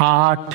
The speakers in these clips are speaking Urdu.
8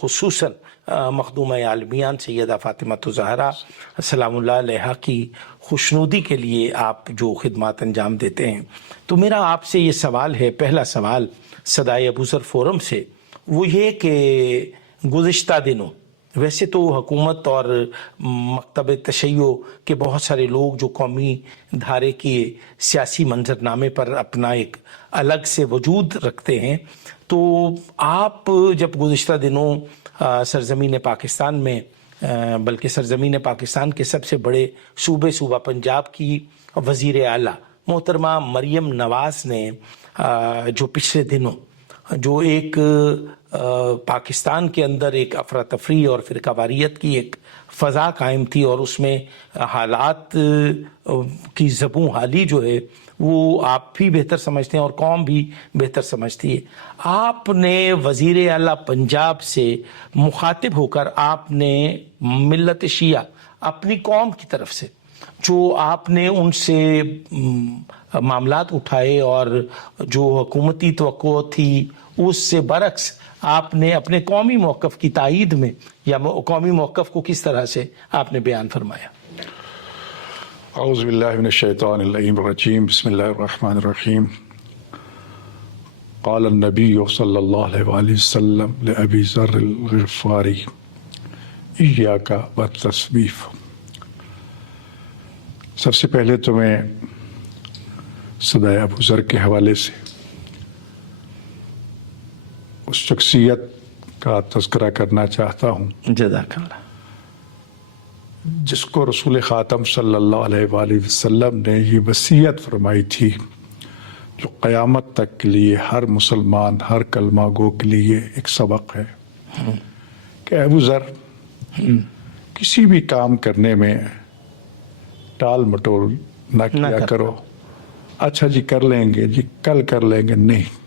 خصوصاً مخدومہ عالمیان سیدہ فاطمہ الزہرا سلام اللہ علیہا کی خوشنودی کے لیے آپ جو خدمات انجام دیتے ہیں، تو میرا آپ سے یہ سوال ہے، پہلا سوال صدائے ابوذر فورم سے، وہ یہ کہ گزشتہ دنوں ویسے تو حکومت اور مکتب تشیع کے بہت سارے لوگ جو قومی دھارے کے سیاسی منظرنامے پر اپنا ایک الگ سے وجود رکھتے ہیں، تو آپ جب گزشتہ دنوں سرزمین پاکستان میں بلکہ سرزمین پاکستان کے سب سے بڑے صوبہ پنجاب کی وزیر اعلیٰ محترمہ مریم نواز نے جو پچھلے دنوں جو ایک پاکستان کے اندر ایک افراتفری اور فرقہ واریت کی ایک فضا قائم تھی، اور اس میں حالات کی زبوں حالی جو ہے وہ آپ بھی بہتر سمجھتے ہیں اور قوم بھی بہتر سمجھتی ہے، آپ نے وزیر اعلیٰ پنجاب سے مخاطب ہو کر آپ نے ملت شیعہ اپنی قوم کی طرف سے جو آپ نے ان سے معاملات اٹھائے اور جو حکومتی توقع تھی اس سے برعکس آپ نے اپنے قومی موقف کی تائید میں یا قومی موقف کو کس طرح سے آپ نے بیان فرمایا؟ اعوذ باللہ من الشیطان اللعین الرجیم، بسم اللہ الرحمن الرحیم۔ قال النبی صلی اللہ علیہ وآلہ وسلم لأبی ذر الغفاری ایاک والتسویف۔ سب سے پہلے تو میں صدائے ابو ذر کے حوالے سے اس شخصیت کا تذکرہ کرنا چاہتا ہوں جزاک اللہ، جس کو رسول خاتم صلی اللہ علیہ وآلہ وسلم نے یہ وصیت فرمائی تھی، جو قیامت تک کے لیے ہر مسلمان، ہر کلمہ گو کے لیے ایک سبق ہے کہ ابو ذر کسی بھی کام کرنے میں ٹال مٹول نہ کیا کرو، اچھا جی کر لیں گے، جی کل کر لیں گے، نہیں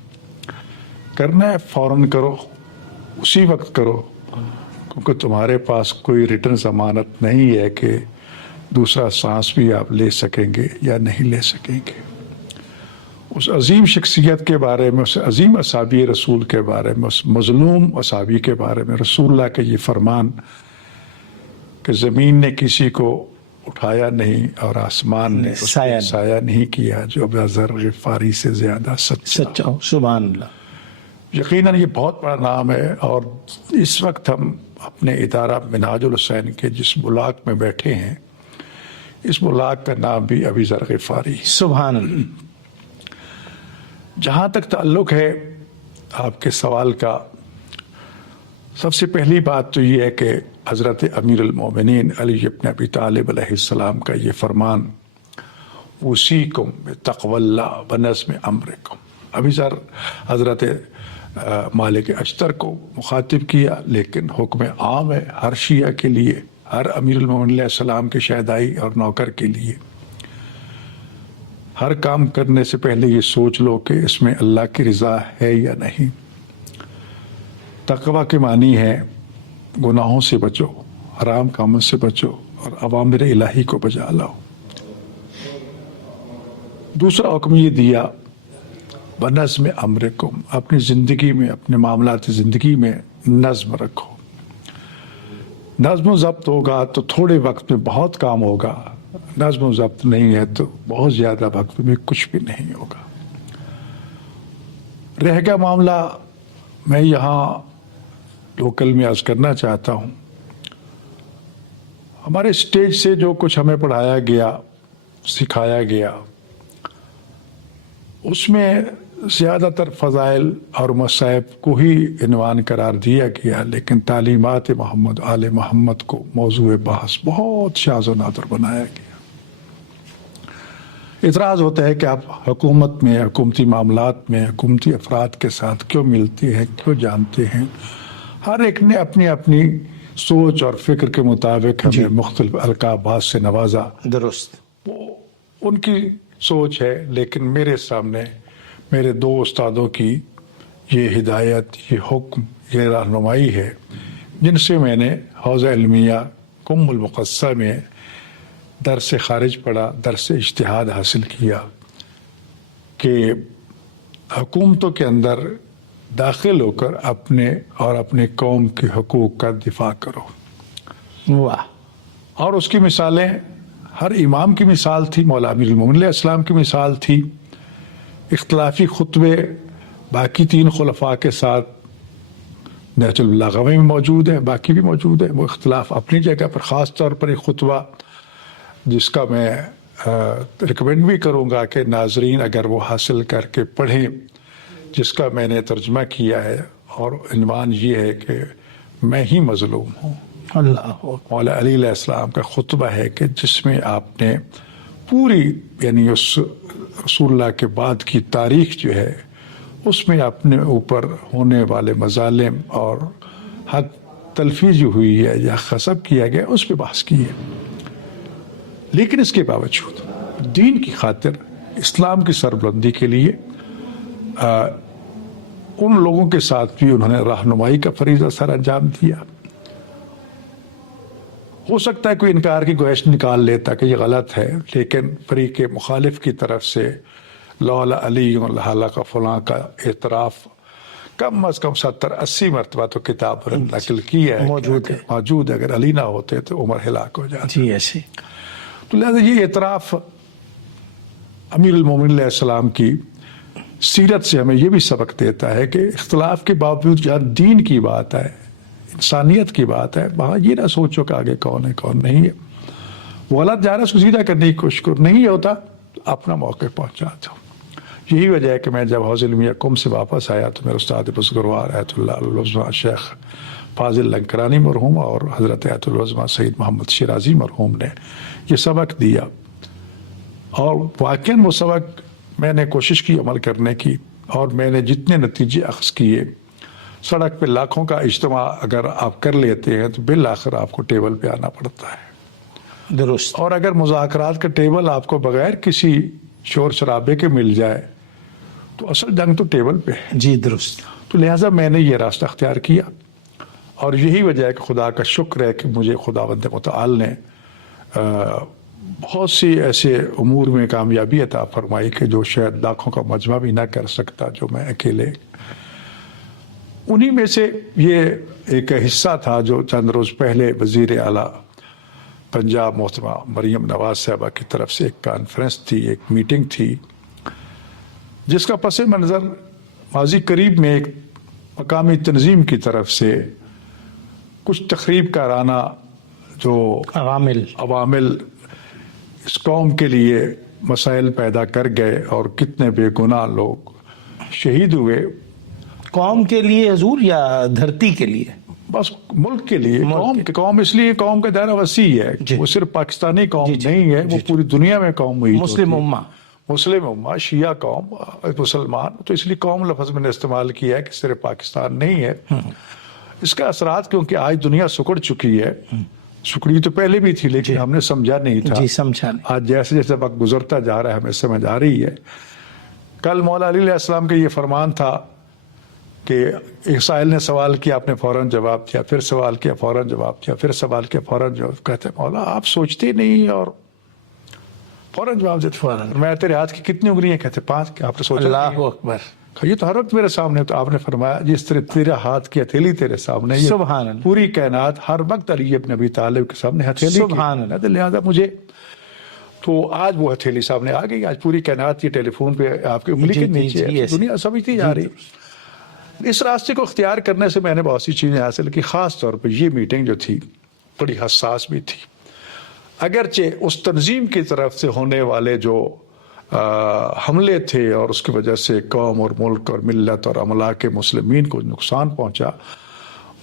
کرنا ہے فوراً کرو، اسی وقت کرو، کیونکہ تمہارے پاس کوئی ریٹن ضمانت نہیں ہے کہ دوسرا سانس بھی آپ لے سکیں گے یا نہیں لے سکیں گے۔ اس عظیم شخصیت کے بارے میں، اس عظیم اصحابی رسول کے بارے میں، اس مظلوم اصحابی کے بارے میں رسول اللہ کا یہ فرمان کہ زمین نے کسی کو اٹھایا نہیں اور آسمان نے اس کو سایہ نہیں کیا جو ابو ذر غفاری سے زیادہ سچا ہو۔ سبحان اللہ۔ یقیناً یہ بہت بڑا نام ہے، اور اس وقت ہم اپنے ادارہ منہاج الحسین کے جس بلاک میں بیٹھے ہیں، اس بلاک کا نام بھی ابو ذر غفاری۔ سبحان اللہ۔ جہاں تک تعلق ہے آپ کے سوال کا، سب سے پہلی بات تو یہ ہے کہ حضرت امیر المومنین علی ابن ابی طالب علیہ السلام کا یہ فرمان، اوصیکم بتقوی اللہ ونظم امرکم۔ ابو ذر حضرت مالک اشتر کو مخاطب کیا، لیکن حکم عام ہے ہر شیعہ کے لیے، ہر امیر المومنین علیہ السلام کے شہدائی اور نوکر کے لیے۔ ہر کام کرنے سے پہلے یہ سوچ لو کہ اس میں اللہ کی رضا ہے یا نہیں۔ تقوی کے معنی ہے گناہوں سے بچو، حرام کاموں سے بچو اور اوامر الہی کو بجا لاؤ۔ دوسرا حکم یہ دیا بنظم امرکم، اپنی زندگی میں، اپنے معاملات زندگی میں نظم رکھو۔ نظم و ضبط ہوگا تو تھوڑے وقت میں بہت کام ہوگا، نظم و ضبط نہیں ہے تو بہت زیادہ وقت میں کچھ بھی نہیں ہوگا۔ رہ گیا معاملہ، میں یہاں لوکل میں عرض کرنا چاہتا ہوں، ہمارے اسٹیج سے جو کچھ ہمیں پڑھایا گیا، سکھایا گیا، اس میں زیادہ تر فضائل اور مصائب کو ہی عنوان قرار دیا گیا، لیکن تعلیمات محمد آل محمد کو موضوع بحث بہت شاذ و نادر بنایا گیا۔ اعتراض ہوتا ہے کہ آپ حکومت میں، حکومتی معاملات میں، حکومتی افراد کے ساتھ کیوں ملتے ہیں، کیوں جانتے ہیں؟ ہر ایک نے اپنی اپنی سوچ اور فکر کے مطابق ہمیں مختلف القابات سے نوازا۔ درست، وہ ان کی سوچ ہے، لیکن میرے سامنے میرے دو استادوں کی یہ ہدایت، یہ حکم، یہ رہنمائی ہے، جن سے میں نے حوزہ علمیہ کم المقصہ میں درس خارج پڑھا، درس اجتہاد حاصل کیا کہ حکومتوں کے اندر داخل ہو کر اپنے اور اپنے قوم کے حقوق کا دفاع کرو. واہ. اور اس کی مثالیں ہر امام کی مثال تھی, مولا امیر المومنین علیہ السلام کی مثال تھی, اختلافی خطبے باقی 3 خلفاء کے ساتھ نہج البلاغہ میں بھی موجود ہیں, باقی بھی موجود ہیں. وہ اختلاف اپنی جگہ پر, خاص طور پر ایک خطبہ جس کا میں ریکمینڈ بھی کروں گا کہ ناظرین اگر وہ حاصل کر کے پڑھیں, جس کا میں نے ترجمہ کیا ہے, اور عنوان یہ ہے کہ میں ہی مظلوم ہوں. اللہ. مولا علی علیہ السلام کا خطبہ ہے کہ جس میں آپ نے پوری یعنی اس رسول اللہ کے بعد کی تاریخ جو ہے اس میں اپنے اوپر ہونے والے مظالم اور حق تلفی جو ہوئی ہے یا غصب کیا گیا اس پہ بحث کی ہے. لیکن اس کے باوجود دین کی خاطر, اسلام کی سربلندی کے لیے ان لوگوں کے ساتھ بھی انہوں نے رہنمائی کا فریضہ سر انجام دیا. ہو سکتا ہے کوئی انکار کی گویش نکال لیتا کہ یہ غلط ہے, لیکن فریق مخالف کی طرف سے لولا علی کا فلاں کا اعتراف کم از کم 70-80 مرتبہ تو کتاب پر نقل کی ہے, موجود ہے. اگر علی نہ ہوتے تو عمر ہلاک ہو جاتے. جی ایسے. تو لہذا یہ اعتراف امیر المومنین علیہ السلام کی سیرت سے ہمیں یہ بھی سبق دیتا ہے کہ اختلاف کے باوجود جہاں دین کی بات ہے, انسانیت کی بات ہے, وہاں یہ نہ سوچو کہ آگے کون ہے کون نہیں ہے. وہ غلط جا رہا ہے اس کو سیدھا کرنے کی کوشش کرو, نہیں ہوتا اپنا موقع پہنچا دو. یہی وجہ ہے کہ میں جب حوض علمیہ قم سے واپس آیا تو میرے استاد بزرگوار ایت اللہ العظمہ شیخ فاضل لنکرانی مرحوم اور حضرت ایت العظمہ سید محمد شیرازی مرحوم نے یہ سبق دیا, اور واقعاً وہ سبق میں نے کوشش کی عمل کرنے کی, اور میں نے جتنے نتیجے اخذ کیے, سڑک پہ لاکھوں کا اجتماع اگر آپ کر لیتے ہیں تو بالآخر آپ کو ٹیبل پہ آنا پڑتا ہے. درست. اور اگر مذاکرات کا ٹیبل آپ کو بغیر کسی شور شرابے کے مل جائے تو اصل جنگ تو ٹیبل پہ ہے. جی درست. تو لہٰذا میں نے یہ راستہ اختیار کیا, اور یہی وجہ ہے کہ خدا کا شکر ہے کہ مجھے خداوند متعال نے بہت سی ایسے امور میں کامیابی عطا فرمائی کہ جو شاید لاکھوں کا مجمع بھی نہ کر سکتا جو میں اکیلے. انہی میں سے یہ ایک حصہ تھا جو چند روز پہلے وزیر اعلیٰ پنجاب محترمہ مریم نواز صاحبہ کی طرف سے ایک کانفرنس تھی, ایک میٹنگ تھی, جس کا پس منظر ماضی قریب میں ایک مقامی تنظیم کی طرف سے کچھ تخریب کارانہ جو عوامل اس قوم کے لیے مسائل پیدا کر گئے اور کتنے بے گناہ لوگ شہید ہوئے. قوم کے لیے حضور یا دھرتی کے لیے؟ بس ملک کے لیے. قوم اس لیے قوم کا دائرہ وسیع ہے, وہ صرف پاکستانی قوم نہیں ہے, وہ پوری دنیا میں قوم ہوئی, مسلم امہ, شیعہ قوم, مسلمان. تو اس لیے قوم لفظ میں نے استعمال کیا ہے کہ صرف پاکستان نہیں ہے. اس کا اثرات کیونکہ آج دنیا سکڑ چکی ہے, سکڑی تو پہلے بھی تھی لیکن ہم نے سمجھا نہیں تھا. سمجھا نہیں. آج جیسے جیسے وقت گزرتا جا رہا ہے ہمیں سمجھ آ رہی ہے. کل مولا علی علیہ السلام کا یہ فرمان تھا کہ ایک سائل نے سوال کیا, آپ نے فوراً جواب دیا, پھر سوال کیا فوراً جواب دیا, پھر سوال کیا فوراً جواب. کہتے مولا آپ سوچتے نہیں اور فوراً جواب دیتے. میں تیرے ہاتھ کی کتنی انگلیاں؟ کہتے 5. آپ نے سوچا اللہ اکبر. یہ تو ہر وقت میرے سامنے. تو آپ نے فرمایا جس طرح تیرا ہاتھ کی ہتھیلی تیرے سامنے, سبحان اللہ, پوری کائنات ہر وقت علی ابن ابی طالب کے سامنے ہتھیلی. سبحان اللہ. لہٰذا مجھے تو آج وہ ہتھیلی سامنے آ گئی. آج پوری کائنات یہ ٹیلی فون پہ آپ کی انگلی کے نیچے ہے. دنیا سمجھتی جا رہی. اس راستے کو اختیار کرنے سے میں نے بہت سی چیزیں حاصل کی. خاص طور پہ یہ میٹنگ جو تھی بڑی حساس بھی تھی. اگرچہ اس تنظیم کی طرف سے ہونے والے جو حملے تھے اور اس کی وجہ سے قوم اور ملک اور ملت اور املاک مسلمین کو نقصان پہنچا,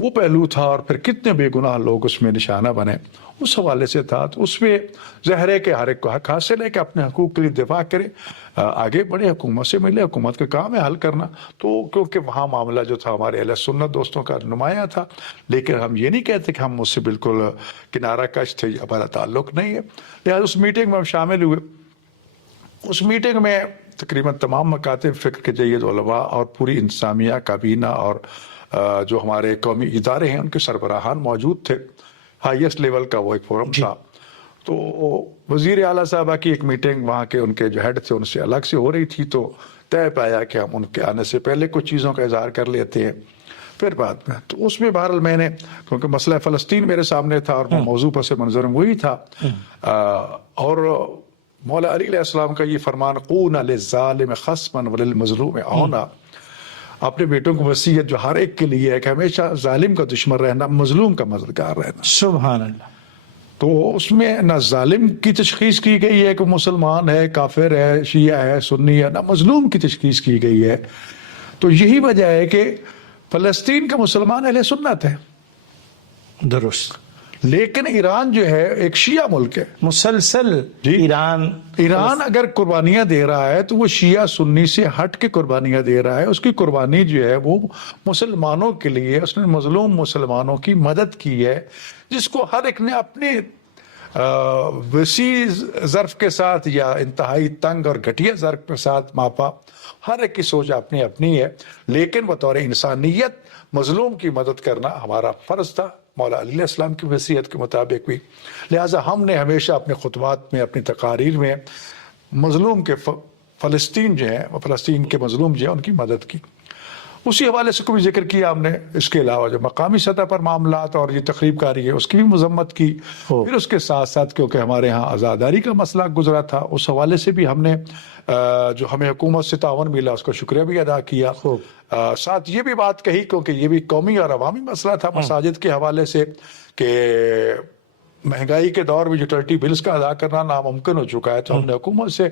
وہ پہلو تھا, اور پھر کتنے بے گناہ لوگ اس میں نشانہ بنے, اس حوالے سے تھا. تو اس میں ظاہر ہے کہ ہر ایک کو حق حاصل ہے کہ اپنے حقوق کے لیے دفاع کرے, آگے بڑھے, حکومت سے ملے. حکومت کا کام ہے حل کرنا. تو کیونکہ وہاں معاملہ جو تھا ہمارے اہل سنت دوستوں کا نمایاں تھا, لیکن ہم یہ نہیں کہتے کہ ہم اس سے بالکل کنارہ کش تھے, ہمارا تعلق نہیں ہے. لہٰذا اس میٹنگ میں ہم شامل ہوئے. اس میٹنگ میں تقریباً تمام مکاتب فکر کے جید علماء اور پوری انتظامیہ کابینہ اور جو ہمارے قومی ادارے ہیں ان کے سربراہان موجود تھے. ہائیسٹ لیول کا وہ ایک فورم تھا. تو وزیر اعلیٰ صاحبہ کی ایک میٹنگ وہاں کے ان کے جو ہیڈ تھے ان سے الگ سے ہو رہی تھی. تو طے پایا کہ ہم ان کے آنے سے پہلے کچھ چیزوں کا اظہار کر لیتے ہیں پھر بعد میں. تو اس میں بہرحال میں نے کیونکہ مسئلہ فلسطین میرے سامنے تھا اور موضوع پس منظر میں وہی تھا اور مولا علی علیہ السلام کا یہ فرمان قونا للظالم خصما وللمظلوم عونا، اپنے بیٹوں کو وصیت جو ہر ایک کے لیے ہے کہ ہمیشہ ظالم کا دشمن رہنا، مظلوم کا مددگار رہنا. سبحان اللہ. تو اس میں نہ ظالم کی تشخیص کی گئی ہے کہ مسلمان ہے، کافر ہے، شیعہ ہے، سنی ہے، نہ مظلوم کی تشخیص کی گئی ہے. تو یہی وجہ ہے کہ فلسطین کا مسلمان اہل سنت ہے، درست. لیکن ایران جو ہے ایک شیعہ ملک ہے. مسلسل ایران اگر قربانیاں دے رہا ہے تو وہ شیعہ سنی سے ہٹ کے قربانیاں دے رہا ہے. اس کی قربانی جو ہے وہ مسلمانوں کے لیے، اس نے مظلوم مسلمانوں کی مدد کی ہے، جس کو ہر ایک نے اپنے وسیع ظرف کے ساتھ یا انتہائی تنگ اور گھٹیا ظرف کے ساتھ ماپا. ہر ایک کی سوچ اپنی اپنی ہے، لیکن بطور انسانیت مظلوم کی مدد کرنا ہمارا فرض تھا مولا علی علیہ السلام کی وصیت کے مطابق بھی. لہٰذا ہم نے ہمیشہ اپنے خطبات میں، اپنی تقاریر میں مظلوم کے فلسطین جو ہیں، فلسطین کے مظلوم جو ہیں، ان کی مدد کی. اسی حوالے سے کوئی ذکر کیا ہم نے. اس کے علاوہ جو مقامی سطح پر معاملات اور یہ تقریب کاری ہے اس کی بھی مذمت کی. پھر اس کے ساتھ ساتھ کیونکہ ہمارے ہاں آزاداری کا مسئلہ گزرا تھا، اس حوالے سے بھی ہم نے جو ہمیں حکومت سے تعاون ملا اس کا شکریہ بھی ادا کیا. ساتھ یہ بھی بات کہی کیونکہ یہ بھی قومی اور عوامی مسئلہ تھا مساجد کے حوالے سے کہ مہنگائی کے دور میں یوٹیلٹی بلز کا ادا کرنا ناممکن ہو چکا ہے. تو ہم نے حکومت سے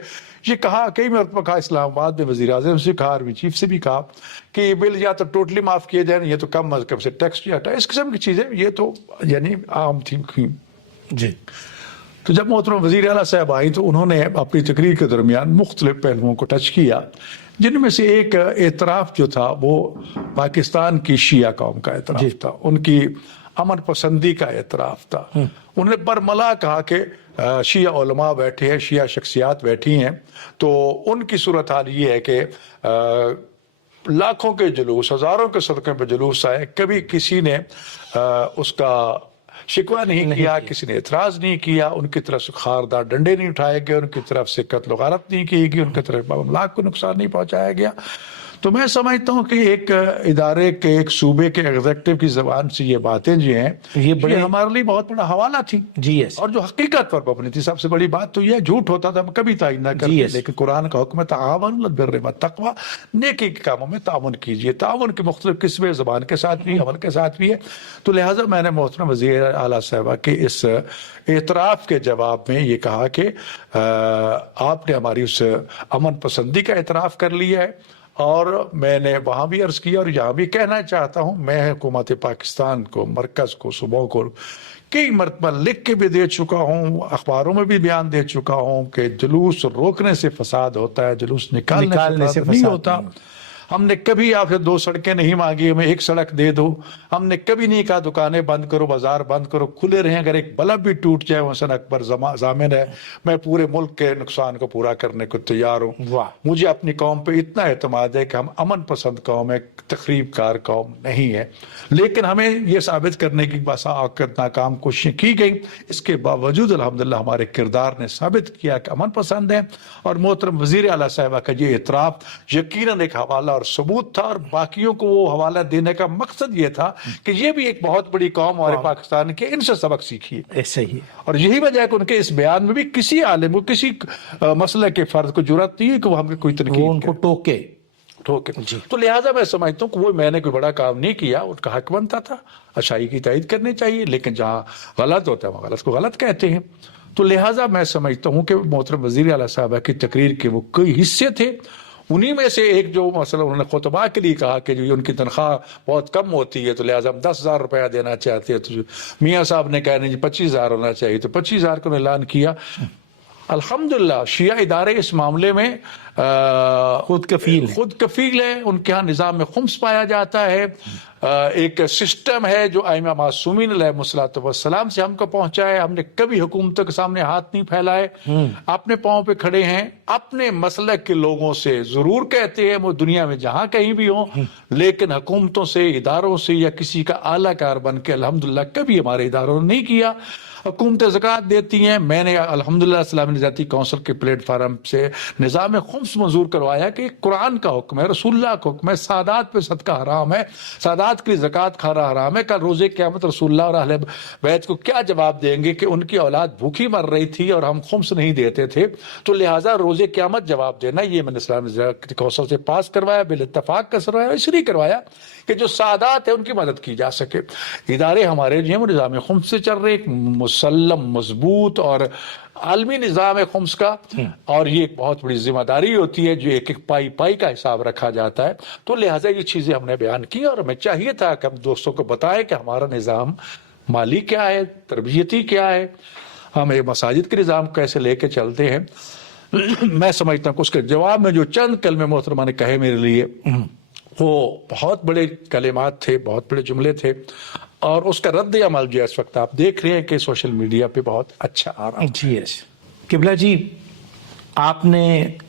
یہ کہا، کئی مرتبہ کہا، اسلام آباد میں وزیر اعظم سے کہا، آرمی چیف سے بھی کہا کہ یہ بل یا تو ٹوٹلی معاف کیے جائیں یا تو کم از کم سے ٹیکس یا اس قسم کی چیزیں یہ تو یعنی عام تھی. جی. تو جب محترم وزیر اعلیٰ صاحب آئی تو انہوں نے اپنی تقریر کے درمیان مختلف پہلوؤں کو ٹچ کیا، جن میں سے ایک اعتراف جو تھا وہ پاکستان کی شیعہ قوم کا اعتراف تھا، ان کی امن پسندی کا اعتراف تھا. انہوں نے برملا کہا کہ شیعہ علماء بیٹھے ہیں، شیعہ شخصیات بیٹھی ہیں، تو ان کی صورتحال یہ ہے کہ لاکھوں کے جلوس، ہزاروں کے صدقے پہ جلوس آئے، کبھی کسی نے اس کا شکوہ نہیں کیا، کسی نے اعتراض نہیں کیا، ان کی طرف سے خاردار ڈنڈے نہیں اٹھائے گئے، ان کی طرف سے قتل و غارت نہیں کی گئی، ان کی طرف املاک کو نقصان نہیں پہنچایا گیا. تو میں سمجھتا ہوں کہ ایک ادارے کے، ایک صوبے کے ایگزیکٹو کی زبان سے یہ باتیں جو ہیں یہ ہمارے لیے بہت بڑا حوالہ تھی. جی یس. اور جو حقیقت پر پابندی تھی. سب سے بڑی بات تو یہ جھوٹ ہوتا تھا ہم کبھی تعین نہ کرتے، لیکن قرآن کا حکم ہے تعاون علی البر والتقوی، نیکی کے کاموں میں تعاون کیجیے. تعاون کی مختلف قسمیں زبان کے ساتھ بھی، عمل کے ساتھ بھی ہے. تو لہٰذا میں نے محترم وزیر اعلیٰ صاحبہ کے اس اعتراف کے جواب میں یہ کہا کہ آپ نے ہماری اس امن پسندی کا اعتراف کر لیا ہے، اور میں نے وہاں بھی عرض کیا اور یہاں بھی کہنا چاہتا ہوں، میں حکومت پاکستان کو، مرکز کو، صوبوں کو کئی مرتبہ لکھ کے بھی دے چکا ہوں، اخباروں میں بھی بیان دے چکا ہوں کہ جلوس روکنے سے فساد ہوتا ہے، جلوس نکالنے سے فساد نہیں ہوتا. ہم نے کبھی آپ سے 2 سڑکیں نہیں مانگی، ہمیں 1 سڑک دے دو. ہم نے کبھی نہیں کہا دکانیں بند کرو، بازار بند کرو، کھلے رہیں. اگر ایک بلب بھی ٹوٹ جائے حسن اکبر ضامن ہے، میں پورے ملک کے نقصان کو پورا کرنے کو تیار ہوں. مجھے اپنی قوم پہ اتنا اعتماد ہے کہ ہم امن پسند قوم ہے، تخریب کار قوم نہیں ہے. لیکن ہمیں یہ ثابت کرنے کی بسا اوقات ناکام کوششیں کی گئی، اس کے باوجود الحمدللہ ہمارے کردار نے ثابت کیا کہ امن پسند ہے. اور محترم وزیر اعلیٰ صاحبہ کا یہ اعتراف یقیناً ایک حوالہ اور ثبوت تھا، اور باقیوں کو وہ حوالہ دینے کا مقصد یہ تھا کہ یہ بھی ایک بہت بڑی قوم ہمارے پاکستان کے، ان سے سبق سیکھیے. ایسا ہی. اور یہی وجہ ہے کہ ان کے اس بیان میں بھی کسی عالم کو، کسی مسئلہ کے فرد کو جرأت نہیں ہے کہ وہ ہم کوئی تنقید، ان کو ٹوکے. جی. تو لہٰذا میں سمجھتا ہوں کہ وہ میں نے کوئی بڑا کام نہیں کیا، ان کا حق بنتا تھا، اچھائی کی تائید کرنی چاہیے، لیکن جہاں غلط ہوتا ہے وہ غلط کو غلط کہتے ہیں. تو لہٰذا میں سمجھتا ہوں کہ محترم وزیر اعلیٰ صاحبہ کی تقریر کے وہ کئی حصے تھے. انہی میں سے ایک جو مثلا انہوں نے خطبہ کے لیے کہا کہ جو ان کی تنخواہ بہت کم ہوتی ہے، تو لہٰذا ہم 10,000 روپیہ دینا چاہتے ہیں. تو میاں صاحب نے کہا نہیں 25,000 ہونا چاہیے، تو 25,000 کو اعلان کیا. الحمدللہ شیعہ ادارے اس معاملے میں خود کفیل ہے. ان کے ہاں نظام میں خمس پایا جاتا ہے، ایک سسٹم ہے جو ائمہ معصومین علیہ الصلوۃ والسلام سے ہم کو پہنچا ہے. ہم نے کبھی حکومتوں کے سامنے ہاتھ نہیں پھیلائے، اپنے پاؤں پہ کھڑے ہیں. اپنے مسلک کے لوگوں سے ضرور کہتے ہیں وہ دنیا میں جہاں کہیں بھی ہوں، لیکن حکومتوں سے، اداروں سے یا کسی کا اعلیٰ کار بن کے الحمدللہ کبھی ہمارے اداروں نے نہیں کیا. حکومتیں زکوٰۃ دیتی ہیں. میں نے الحمدللہ اسلامی نظاتی کونسل کے پلیٹ فارم سے نظام خمس منظور کروایا کہ قرآن کا حکم ہے, رسول اللہ کا حکم ہے, سادات پہ صدقہ حرام ہے, سادات کی زکوٰۃ کھانا حرام ہے. کل روز قیامت رسول اللہ اور اہل بیت کو کیا جواب دیں گے کہ ان کی اولاد بھوکی مر رہی تھی اور ہم خمس نہیں دیتے تھے؟ تو لہٰذا روز قیامت جواب دینا. یہ میں نے اسلامی نظاتی کونسل سے پاس کروایا, بال اتفاق کروایا, اس لیے کروایا کہ جو سادات ہیں ان کی مدد کی جا سکے. ادارے ہمارے جو ہیں وہ نظام خمس سے چل رہے, ایک مسلم مضبوط اور عالمی نظام ہے خمس کا, اور یہ ایک بہت بڑی ذمہ داری ہوتی ہے جو ایک ایک پائی پائی کا حساب رکھا جاتا ہے. تو لہٰذا یہ چیزیں ہم نے بیان کی, اور ہمیں چاہیے تھا کہ ہم دوستوں کو بتائیں کہ ہمارا نظام مالی کیا ہے, تربیتی کیا ہے, ہم ایک مساجد کے نظام کیسے لے کے چلتے ہیں. میں سمجھتا ہوں کہ اس کے جواب میں جو چند کلمے محترمہ نے کہے میرے لیے وہ بہت بڑے کلمات تھے, بہت بڑے جملے تھے, اور اس کا رد عمل جو ہے اس وقت آپ دیکھ رہے ہیں کہ سوشل میڈیا پہ بہت اچھا آ رہا ہے. جی یس قبلہ جی, آپ نے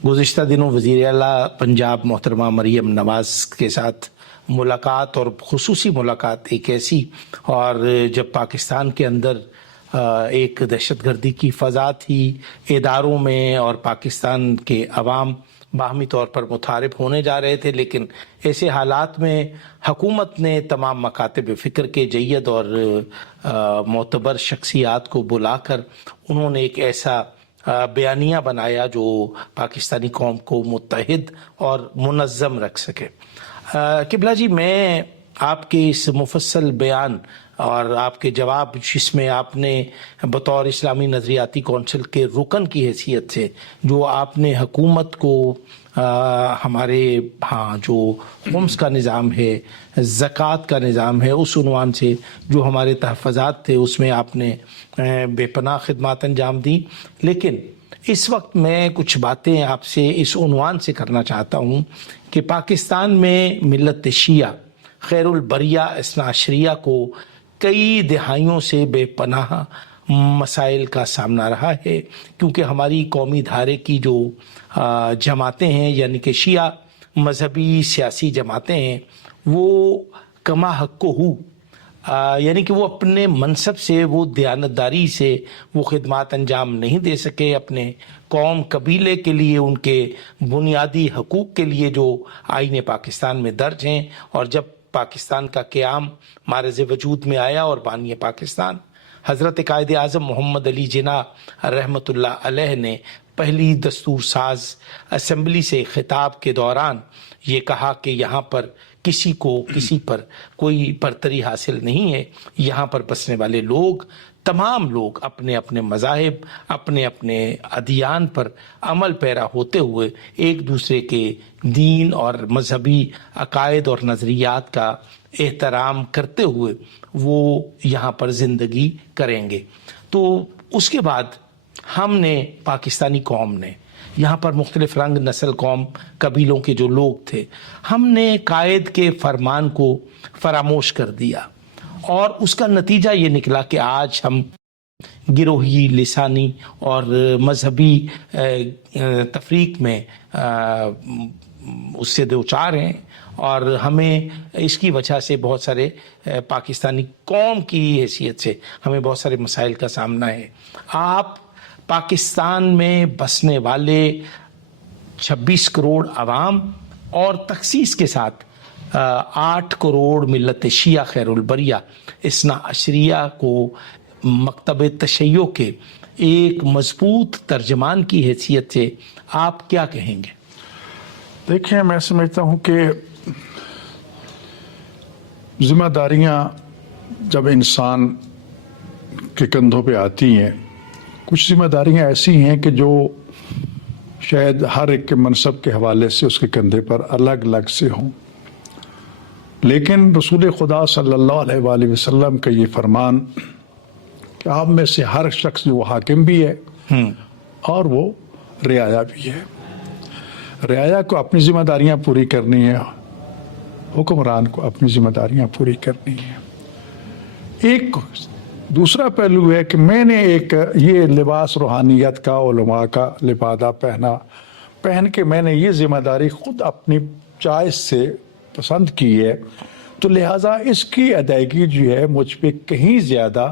گزشتہ دنوں وزیر اعلیٰ پنجاب محترمہ مریم نواز کے ساتھ ملاقات, اور خصوصی ملاقات ایک ایسی, اور جب پاکستان کے اندر ایک دہشت گردی کی فضا تھی, اداروں میں اور پاکستان کے عوام باہمی طور پر متحارب ہونے جا رہے تھے, لیکن ایسے حالات میں حکومت نے تمام مکاتب فکر کے جید اور معتبر شخصیات کو بلا کر انہوں نے ایک ایسا بیانیہ بنایا جو پاکستانی قوم کو متحد اور منظم رکھ سکے. قبلہ جی, میں آپ کے اس مفصل بیان اور آپ کے جواب, جس میں آپ نے بطور اسلامی نظریاتی کونسل کے رکن کی حیثیت سے جو آپ نے حکومت کو ہمارے جو خمس کا نظام ہے, زکوٰۃ کا نظام ہے, اس عنوان سے جو ہمارے تحفظات تھے اس میں آپ نے بے پناہ خدمات انجام دی. لیکن اس وقت میں کچھ باتیں آپ سے اس عنوان سے کرنا چاہتا ہوں کہ پاکستان میں ملت شیعہ خیر البریہ اثنا عشریہ کو کئی دہائیوں سے بے پناہ مسائل کا سامنا رہا ہے, کیونکہ ہماری قومی دھارے کی جو جماعتیں ہیں, یعنی کہ شیعہ مذہبی سیاسی جماعتیں ہیں, وہ کما حق ہو, یعنی کہ وہ اپنے منصب سے, وہ دیانتداری سے وہ خدمات انجام نہیں دے سکے اپنے قوم قبیلے کے لیے, ان کے بنیادی حقوق کے لیے جو آئین پاکستان میں درج ہیں. اور جب پاکستان کا قیام معرض وجود میں آیا اور بانی پاکستان حضرت قائد اعظم محمد علی جناح رحمۃ اللہ علیہ نے پہلی دستور ساز اسمبلی سے خطاب کے دوران یہ کہا کہ یہاں پر کسی کو کسی پر کوئی برتری حاصل نہیں ہے, یہاں پر بسنے والے لوگ تمام لوگ اپنے اپنے مذاہب, اپنے اپنے ادیان پر عمل پیرا ہوتے ہوئے ایک دوسرے کے دین اور مذہبی عقائد اور نظریات کا احترام کرتے ہوئے وہ یہاں پر زندگی کریں گے. تو اس کے بعد ہم نے, پاکستانی قوم نے, یہاں پر مختلف رنگ نسل قوم قبیلوں کے جو لوگ تھے, ہم نے قائد کے فرمان کو فراموش کر دیا, اور اس کا نتیجہ یہ نکلا کہ آج ہم گروہی, لسانی اور مذہبی تفریق میں اس سے دوچار ہیں, اور ہمیں اس کی وجہ سے بہت سارے پاکستانی قوم کی حیثیت سے ہمیں بہت سارے مسائل کا سامنا ہے. آپ پاکستان میں بسنے والے 26 کروڑ عوام اور تخصیص کے ساتھ 8 کروڑ ملت شیعہ خیر البریہ اثنا عشریہ کو مکتب تشیع کے ایک مضبوط ترجمان کی حیثیت سے آپ کیا کہیں گے؟ دیکھیں, میں سمجھتا ہوں کہ ذمہ داریاں جب انسان کے کندھوں پہ آتی ہیں, کچھ ذمہ داریاں ایسی ہیں کہ جو شاید ہر ایک کے منصب کے حوالے سے اس کے کندھے پر الگ الگ سے ہوں, لیکن رسول خدا صلی اللہ علیہ وآلہ وسلم کا یہ فرمان کہ آپ میں سے ہر شخص جو حاکم بھی ہے اور وہ رعایا بھی ہے, رعایا کو اپنی ذمہ داریاں پوری کرنی ہے, حکمران کو اپنی ذمہ داریاں پوری کرنی ہے. ایک دوسرا پہلو ہے کہ میں نے ایک یہ لباس روحانیت کا, علماء کا لبادہ پہن کے میں نے یہ ذمہ داری خود اپنی چوائس سے پسند کی ہے, تو لہٰذا اس کی ادائیگی جو ہے مجھ پہ کہیں زیادہ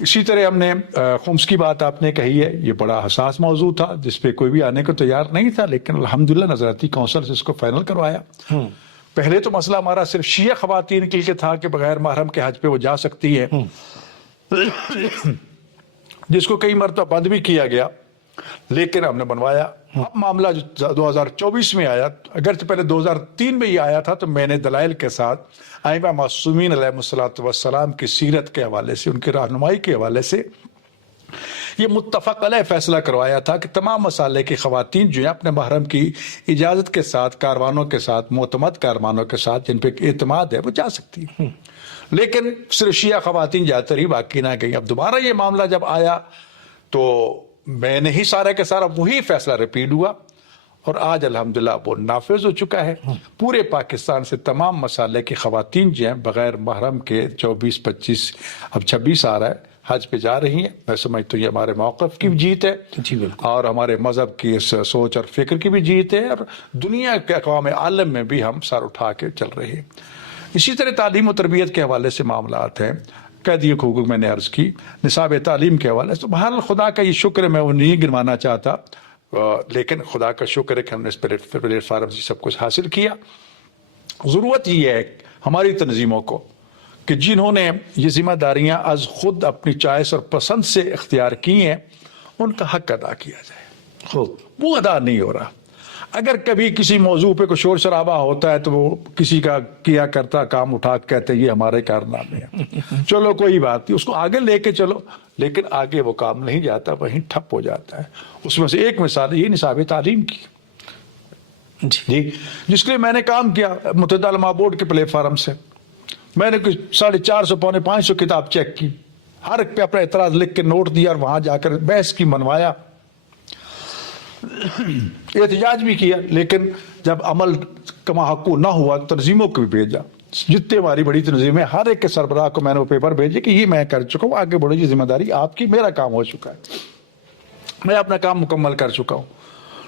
اسی طرح ہم نے خمس کی بات آپ نے کہی ہے، یہ بڑا حساس موضوع تھا جس پہ کوئی بھی آنے کو تیار نہیں تھا، لیکن الحمدللہ نظراتی کونسل سے اس کو فائنل کروایا۔ پہلے تو مسئلہ ہمارا صرف شیعہ خواتین کے لیے تھا کہ بغیر محرم کے حج پہ وہ جا سکتی ہے، جس کو کئی مرتبہ بند بھی کیا گیا، لیکن ہم نے بنوایا۔ اب معاملہ جو 2024 میں آیا، اگرچہ پہلے 2003 میں یہ آیا تھا، تو میں نے دلائل کے ساتھ ائمہ معصومین علیہ الصلوۃ والسلام کی سیرت کے حوالے سے، ان کی رہنمائی کے حوالے سے یہ متفق علیہ فیصلہ کروایا تھا کہ تمام مسالے کی خواتین جو ہیں اپنے محرم کی اجازت کے ساتھ، کاروانوں کے ساتھ، معتمد کاروانوں کے ساتھ جن پہ اعتماد ہے، وہ جا سکتی ہیں۔ لیکن صرف شیعہ خواتین جاتے رہی، باقی نہ گئی۔ اب دوبارہ یہ معاملہ جب آیا تو میں نے ہی سارا کے سارا وہی فیصلہ ریپیٹ ہوا، اور آج الحمدللہ وہ نافذ ہو چکا ہے۔ پورے پاکستان سے تمام مسالے کی خواتین جو ہیں بغیر محرم کے 24، 25، اب 26 آ رہا ہے، حج پہ جا رہی ہیں۔ میں سمجھتا ہوں یہ ہمارے موقف کی بھی جیت ہے، جی بالکل، اور ہمارے مذہب کی اس سوچ اور فکر کی بھی جیت ہے، اور دنیا کے اقوام عالم میں بھی ہم سر اٹھا کے چل رہے ہیں۔ اسی طرح تعلیم و تربیت کے حوالے سے معاملات ہیں، قیدیوں کے حقوق میں نے عرض کی، نصاب تعلیم کے حوالے سے، تو بہرحال خدا کا یہ شکر ہے، میں وہ نہیں گنوانا چاہتا، لیکن خدا کا شکر ہے کہ ہم نے اس پلیٹ فارم سے سب کچھ حاصل کیا۔ ضرورت یہ ہے ہماری تنظیموں کو کہ جنہوں نے یہ ذمہ داریاں از خود اپنی چوائس اور پسند سے اختیار کی ہیں، ان کا حق ادا کیا جائے۔ خوب، وہ ادا نہیں ہو رہا۔ اگر کبھی کسی موضوع پہ کوئی شور شرابہ ہوتا ہے تو وہ کسی کا کیا کرتا کام اٹھا کے کہتے ہیں یہ ہمارے کارنامے ہیں، چلو کوئی بات نہیں، اس کو آگے لے کے چلو، لیکن آگے وہ کام نہیں جاتا، وہیں ٹھپ ہو جاتا ہے۔ اس میں سے ایک مثال یہ نصاب تعلیم کی، جی، جس کے لیے میں نے کام کیا متحدہ علماء بورڈ کے پلیٹ فارم سے۔ میں نے کچھ 450 پونے 500 کتاب چیک کی، ہر ایک پہ اپنا اعتراض لکھ کے نوٹ دیا، اور وہاں جا کر بحث کی، منوایا، احتجاج بھی کیا، لیکن جب عمل کما حقو نہ ہوا تنظیموں کو بھی بھیجا، جتنے ہماری بڑی تنظیمیں، ہر ایک کے سربراہ کو میں نے وہ پیپر بھیجے کہ یہ میں کر چکا ہوں، آگے بڑھو، یہ ذمہ داری آپ کی، میرا کام ہو چکا ہے، میں اپنا کام مکمل کر چکا ہوں۔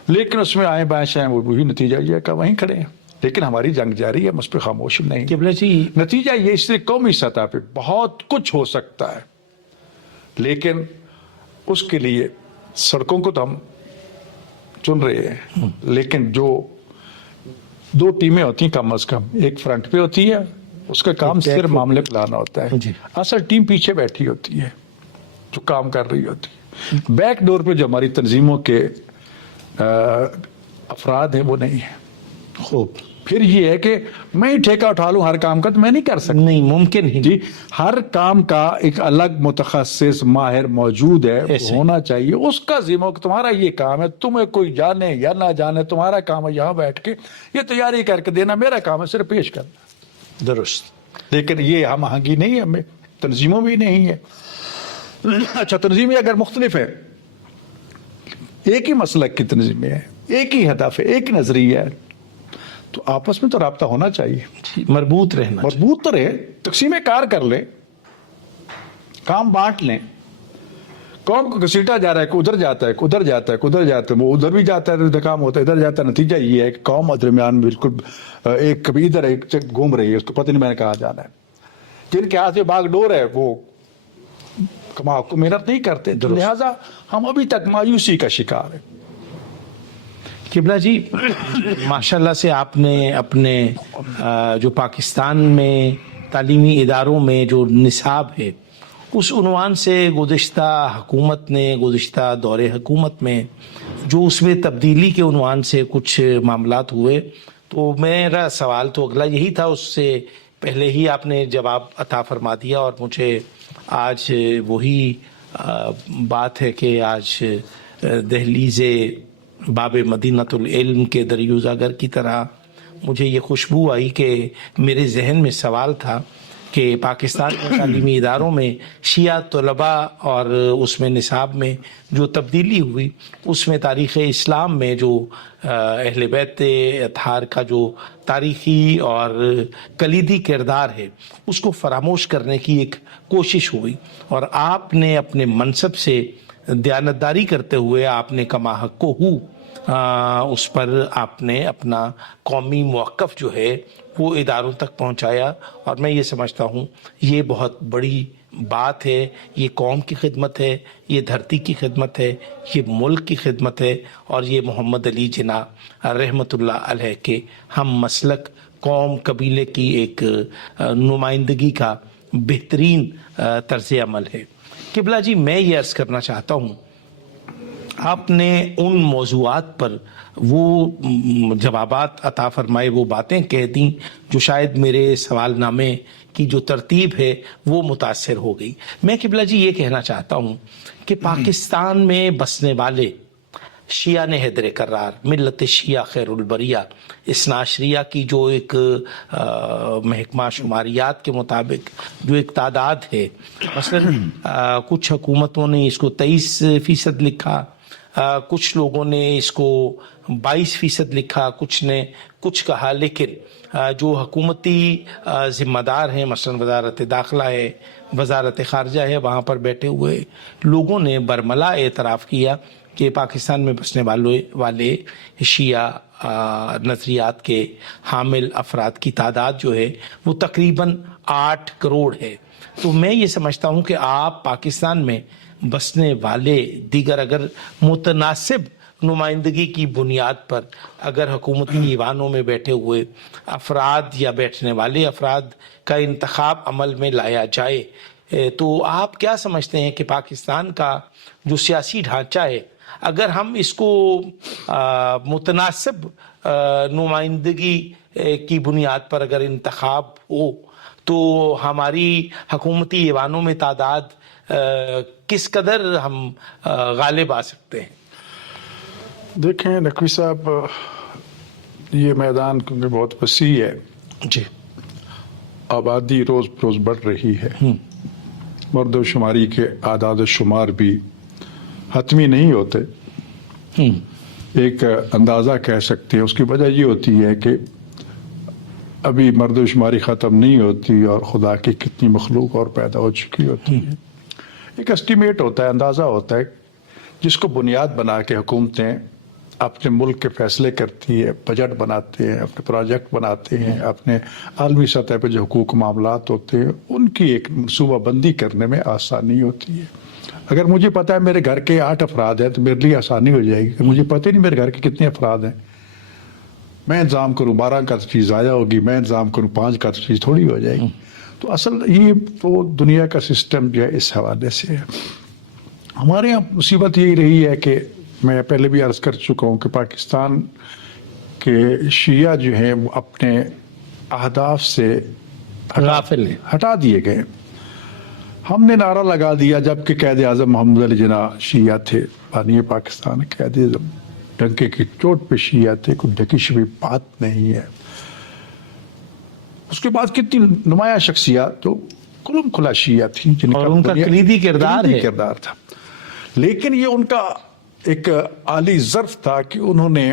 لیکن اس میں آئے بائیں شائیں وہی نتیجہ یہ کہ وہیں کھڑے ہیں، لیکن ہماری جنگ جاری ہے، ہم اس پہ خاموش نہیں۔ قبلہ جی، نتیجہ یہ اس سے قومی سطح پہ بہت کچھ ہو سکتا ہے، لیکن اس کے لیے سڑکوں کو تو ہم چن رہے ہیں، لیکن جو 2 ٹیمیں ہوتی ہیں کم از کم، ایک فرنٹ پہ ہوتی ہے، اس کا کام صرف معاملے پلانا ہوتا ہے، اصل ٹیم پیچھے بیٹھی ہوتی ہے جو کام کر رہی ہوتی ہے۔ بیک ڈور پہ جو ہماری تنظیموں کے افراد ہیں وہ نہیں ہیں۔ خوب، پھر یہ ہے کہ میں ہی ٹھیکہ اٹھا لوں ہر کام کا، تو میں نہیں کر سکتا، نہیں ممکن ہی، جی، ہر کام کا ایک الگ متخصص ماہر موجود ہے، ہونا چاہیے، اس کا ذمہ، تمہارا یہ کام ہے، تمہیں کوئی جانے یا نہ جانے، تمہارا کام ہے یہاں بیٹھ کے یہ تیاری کر کے دینا، میرا کام ہے صرف پیش کرنا۔ درست، لیکن یہ ہم آہنگی نہیں ہے، ہمیں تنظیموں بھی نہیں ہے۔ اچھا، تنظیمیں اگر مختلف ہے، ایک ہی مسلک کی تنظیمیں ہیں، ایک ہی ہدف ہے، ایک نظریہ ہے، تو آپس میں تو رابطہ ہونا چاہیے، مربوط رہنا، مضبوط تو رہے، تقسیم کار کر لیں، کام بانٹ لیں، قوم کو گھسیٹا جا رہا ہے کہ ادھر جاتا ہے، ادھر جاتا ہے، ادھر جاتا ہے، وہ ادھر بھی جاتا ہے، کام ہوتا ہے، ادھر جاتا ہے، نتیجہ یہ ہے کہ قوم درمیان بالکل ایک کبھی ادھر ایک گھوم رہی ہے، اس کو پتہ نہیں میں نے کہاں جانا ہے۔ جن کے ہاتھ میں باغ ڈور ہے وہ کما کو محنت نہیں کرتے، لہٰذا ہم ابھی تک مایوسی کا شکار ہیں۔ قبلہ جی، ماشاءاللہ سے آپ نے اپنے جو پاکستان میں تعلیمی اداروں میں جو نصاب ہے، اس عنوان سے گزشتہ حکومت نے، گزشتہ دور حکومت میں جو اس میں تبدیلی کے عنوان سے کچھ معاملات ہوئے، تو میرا سوال تو اگلا یہی تھا، اس سے پہلے ہی آپ نے جواب عطا فرما دیا، اور مجھے آج وہی بات ہے کہ آج دہلیز باب مدینۃ العلم کے دریوزہ گر کی طرح مجھے یہ خوشبو آئی کہ میرے ذہن میں سوال تھا کہ پاکستان کے تعلیمی اداروں میں شیعہ طلباء اور اس میں نصاب میں جو تبدیلی ہوئی، اس میں تاریخ اسلام میں جو اہل بیت اطہار کا جو تاریخی اور کلیدی کردار ہے، اس کو فراموش کرنے کی ایک کوشش ہوئی، اور آپ نے اپنے منصب سے دیانتداری کرتے ہوئے آپ نے کما حق ہو اس پر آپ نے اپنا قومی موقف جو ہے وہ اداروں تک پہنچایا، اور میں یہ سمجھتا ہوں یہ بہت بڑی بات ہے، یہ قوم کی خدمت ہے، یہ دھرتی کی خدمت ہے، یہ ملک کی خدمت ہے، اور یہ محمد علی جناح رحمۃ اللہ علیہ کے ہم مسلک قوم قبیلے کی ایک نمائندگی کا بہترین طرز عمل ہے۔ قبلہ جی، میں یہ عرض کرنا چاہتا ہوں، آپ نے ان موضوعات پر وہ جوابات عطا فرمائے، وہ باتیں کہہ دیں جو شاید میرے سوال نامے کی جو ترتیب ہے وہ متاثر ہو گئی۔ میں قبلہ جی یہ کہنا چاہتا ہوں کہ پاکستان میں بسنے والے شیعہ نے حیدر کرار، ملت شیعہ خیر البریہ اثنا عشریہ کی جو ایک محکمہ شماریات کے مطابق جو ایک تعداد ہے، مثلا کچھ حکومتوں نے اس کو 23% لکھا، کچھ لوگوں نے اس کو 22% لکھا، کچھ نے کچھ کہا، لیکن جو حکومتی ذمہ دار ہیں، مثلا وزارت داخلہ ہے، وزارت خارجہ ہے، وہاں پر بیٹھے ہوئے لوگوں نے برملا اعتراف کیا کہ پاکستان میں بسنے والے شیعہ نظریات کے حامل افراد کی تعداد جو ہے وہ تقریباً 8 کروڑ ہے۔ تو میں یہ سمجھتا ہوں کہ آپ پاکستان میں بسنے والے دیگر اگر متناسب نمائندگی کی بنیاد پر اگر حکومتی ایوانوں میں بیٹھے ہوئے افراد یا بیٹھنے والے افراد کا انتخاب عمل میں لایا جائے تو آپ کیا سمجھتے ہیں کہ پاکستان کا جو سیاسی ڈھانچہ ہے، اگر ہم اس کو متناسب نمائندگی کی بنیاد پر اگر انتخاب ہو تو ہماری حکومتی ایوانوں میں تعداد کس قدر ہم غالب آ سکتے ہیں؟ دیکھیں نقوی صاحب، یہ میدان کیونکہ بہت وسیع ہے، جی، آبادی روز بروز بڑھ رہی ہے، مرد و شماری کے اعداد و شمار بھی حتمی نہیں ہوتے، ایک اندازہ کہہ سکتے ہیں۔ اس کی وجہ یہ ہوتی ہے کہ ابھی مرد و شماری ختم نہیں ہوتی اور خدا کی کتنی مخلوق اور پیدا ہو چکی ہوتی ہے۔ ایک اسٹیمیٹ ہوتا ہے، اندازہ ہوتا ہے، جس کو بنیاد بنا کے حکومتیں اپنے ملک کے فیصلے کرتی ہے، بجٹ بناتے ہیں، اپنے پروجیکٹ بناتے ہیں، اپنے عالمی سطح پہ جو حقوق معاملات ہوتے ہیں ان کی ایک منصوبہ بندی کرنے میں آسانی ہوتی ہے۔ اگر مجھے پتا ہے میرے گھر کے 8 افراد ہیں تو میرے لیے آسانی ہو جائے گی۔ مجھے پتہ نہیں میرے گھر کے کتنے افراد ہیں، میں انتظام کروں 12 کا چیز ضائع ہوگی، میں انتظام کروں 5 کا چیز تھوڑی ہو جائے گی۔ تو اصل یہ تو دنیا کا سسٹم جو ہے اس حوالے سے ہے۔ ہمارے یہاں مصیبت یہی رہی ہے کہ میں پہلے بھی عرض کر چکا ہوں کہ پاکستان کے شیعہ جو ہیں وہ اپنے اہداف سے غافل ہیں، ہٹا دیے گئے۔ ہم نے نعرہ لگا دیا، جبکہ قائد اعظم محمد علی جناح شیعہ تھے، بانی پاکستان قائد اعظم ڈنکے کی چوٹ پہ شیعہ تھے، کوئی ڈھکی چھپی بات نہیں ہے۔ اس کے بعد کتنی نمایاں شخصیات تو کلم کھلا شیعہ تھی، جن اور ان کا کلیدی کردار تھا، لیکن یہ ان کا ایک عالی ظرف تھا کہ انہوں نے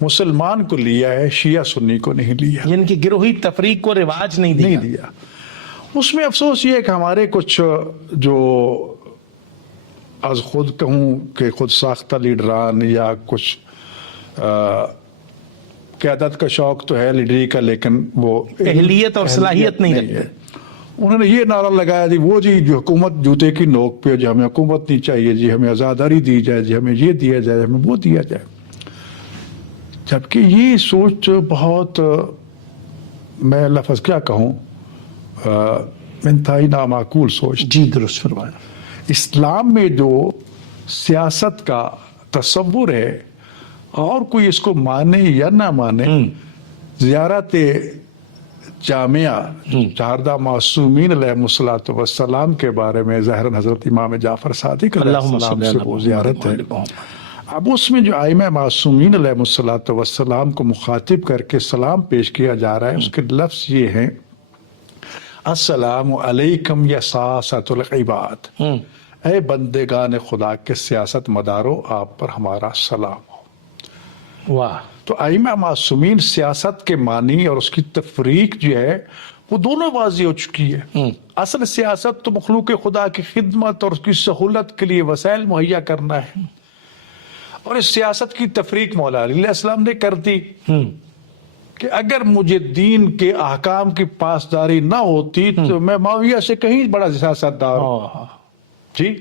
مسلمان کو لیا ہے، شیعہ سنی کو نہیں لیا، یعنی کہ گروہی تفریق کو رواج نہیں دیا۔ اس میں افسوس یہ ہے کہ ہمارے کچھ جو از خود کہوں کہ خود ساختہ لیڈران یا کچھ قیادت کا شوق تو ہے لیڈری کا، لیکن وہ اہلیت اور صلاحیت نہیں رکھتے، انہوں نے یہ نعرہ لگایا جی وہ جی جو حکومت جوتے کی نوک پہ، جو ہمیں حکومت نہیں چاہیے جی، ہمیں آزاداری دی جائے جی، ہمیں یہ دیا جائے، ہمیں وہ دیا جائے، جبکہ یہ سوچ بہت، میں لفظ کیا کہوں، انتہائی نامعقول سوچ۔ جی درست فرمایا۔ اسلام میں جو سیاست کا تصور ہے، اور کوئی اس کو مانے یا نہ مانے، زیارت جامعہ چہاردہ معصومین علیہ السلام کے بارے میں ظاہراً حضرت امام جعفر صادق علیہ السلام سے وہ زیارت ہے۔ اب اس میں جو ائمہ معصومین علیہ السلام کو مخاطب کر کے سلام پیش کیا جا رہا ہے، اس کے لفظ یہ ہیں: السلام علیکم یا ساسۃ العباد، اے بندگان خدا کے سیاست مدارو، آپ پر ہمارا سلام ہو۔ واہ! تو ائمہ معصومین سیاست کے معنی اور اس کی تفریق جو ہے وہ دونوں واضح ہو چکی ہے۔ اصل سیاست تو مخلوق خدا کی خدمت اور اس کی سہولت کے لیے وسائل مہیا کرنا ہے، اور اس سیاست کی تفریق مولا علیہ السلام نے کر دی کہ اگر مجھے دین کے احکام کی پاسداری نہ ہوتی تو میں معاویہ سے کہیں بڑا سیاستدار ہوں. جی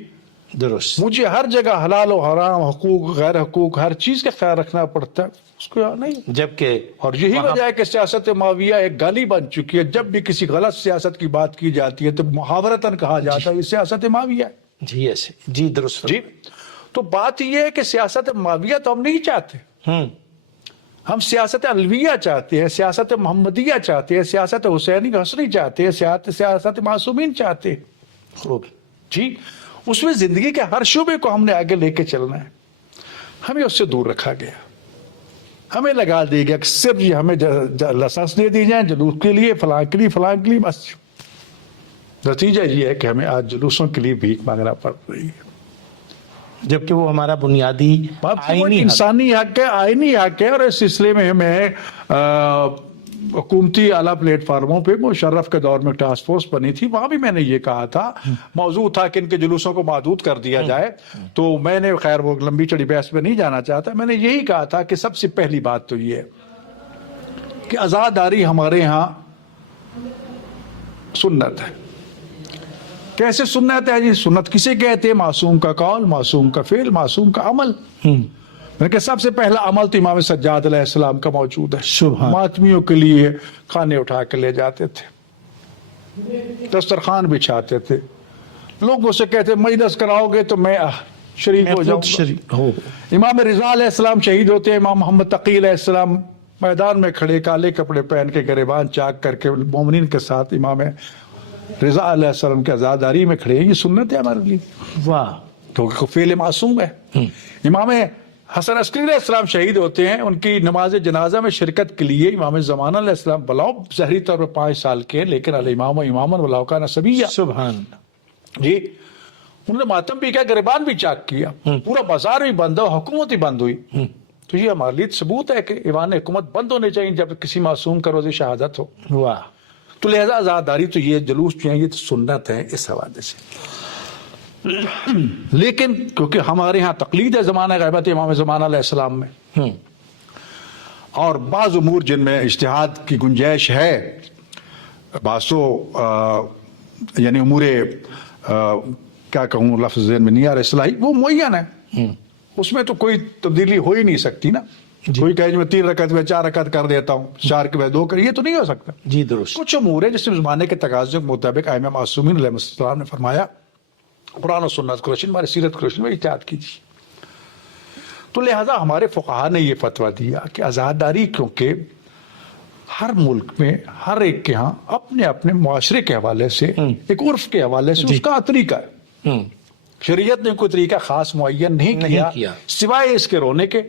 درست. مجھے ہر جگہ حلال و حرام، حقوق غیر حقوق، ہر چیز کا خیال رکھنا پڑتا ہے، اس کو نہیں. جبکہ اور یہی وجہ ہے کہ سیاست معاویہ ایک گالی بن چکی ہے. جب بھی کسی غلط سیاست کی بات کی جاتی ہے تو محاورتاً کہا جاتا ہے یہ سیاست معاویہ ہے. جی ایسے جی درست. جی تو بات یہ ہے کہ سیاست معاویہ تو ہم نہیں چاہتے. ہم سیاست علویہ چاہتے ہیں، سیاست محمدیہ چاہتے ہیں، سیاست حسینی حسنی چاہتے ہیں، سیاست معصومین چاہتے ہیں. خوب. جی اس میں زندگی کے ہر شعبے کو ہم نے آگے لے کے چلنا ہے. ہمیں اس سے دور رکھا گیا، ہمیں لگا دیا گیا کہ صرف یہ ہمیں لائسنس دے دی جائیں جلوس کے لیے، فلاں کے لیے، فلاں کے لیے، بس. نتیجہ یہ ہے کہ ہمیں آج جلوسوں کے لیے بھیک مانگنا پڑ رہی ہے، جبکہ وہ ہمارا بنیادی آئینی انسانی حق ہے، آئینی حق ہے. اور اس سلسلے میں ہمیں حکومتی اعلیٰ پلیٹ فارموں پہ مشرف کے دور میں ٹاسک فورس بنی تھی، وہاں بھی میں نے یہ کہا تھا، موضوع تھا کہ ان کے جلوسوں کو محدود کر دیا جائے. تو میں نے خیر وہ لمبی چڑی بحث میں نہیں جانا چاہتا، میں نے یہی کہا تھا کہ سب سے پہلی بات تو یہ ہے کہ عزاداری ہمارے ہاں سنت ہے. کیسے سنت ہے جی؟ سنت کسے کہتے ہیں؟ معصوم کا قول، معصوم کا فعل، معصوم کا عمل. لیکن سب سے پہلا عمل تو امام سجاد علیہ السلام کا موجود ہے. ماتمیوں کے لیے کھانے اٹھا کے لے جاتے تھے، دسترخوان بچھاتے تھے، لوگوں سے کہتے مجلس کراؤ گے تو میں شریک ہو جاؤں. امام رضا علیہ السلام شہید ہوتے ہیں، امام محمد تقی علیہ السلام میدان میں کھڑے کالے کپڑے پہن کے گریبان چاک کر کے مومنین کے ساتھ امام رضا علیہ السلام کی عزاداری میں کھڑے ہیں. یہ سنت ہے ہمارے لیے. واہ. کیونکہ فعل معصوم ہے. امام حسن عسکری علیہ السلام شہید ہوتے ہیں، ان کی نماز جنازہ میں شرکت کے لیے امام زمانہ علیہ السلام بلاؤ ظاہری طور پر 5 سال کے ہیں، لیکن علیہ امام و امامن ولاؤ کا نصبیہ. سبحان. جی انہوں نے ماتم بھی کیا، گریبان بھی چاک کیا، پورا بازار بھی بند ہو، حکومت ہی بند ہوئی. تو یہ ہمارے لیے ثبوت ہے کہ ایوان حکومت بند ہونے چاہیے جب کسی معصوم کا روز شہادت ہو. واہ. تو لہذا عزاداری تو یہ جلوس جو ہیں یہ سنت ہے اس حوالے سے. لیکن کیونکہ ہمارے ہاں تقلید ہے زمانہ غیبت امام زمانہ علیہ السلام میں، اور بعض امور جن میں اجتہاد کی گنجائش ہے، بعضوں یعنی امور کیا کہوں لفظ ذہن میں نہیں آ رہا اصلاحی، وہ معین ہے، اس میں تو کوئی تبدیلی ہو ہی نہیں سکتی نا. کوئی کہے میں 3 رکعت میں 4 رکعت کر دیتا ہوں، 4 کے بعد 2 کر، یہ تو نہیں ہو سکتا. جی درست. کچھ امور ہے جس میں زمانے کے تقاضے کے مطابق ائمہ معصومین علیہ السلام نے فرمایا قرآن و سنت کو روشن، ہماری سیرت کو روشن میں اجتہاد کیجیے. تو لہذا ہمارے فقہا نے یہ فتویٰ دیا کہ عزاداری کیونکہ ہر ملک میں ہر ایک کے ہاں اپنے اپنے معاشرے کے حوالے سے ایک عرف کے حوالے سے اس کا طریقہ ہے. شریعت نے کوئی طریقہ خاص معین نہیں کیا سوائے اس کے رونے کے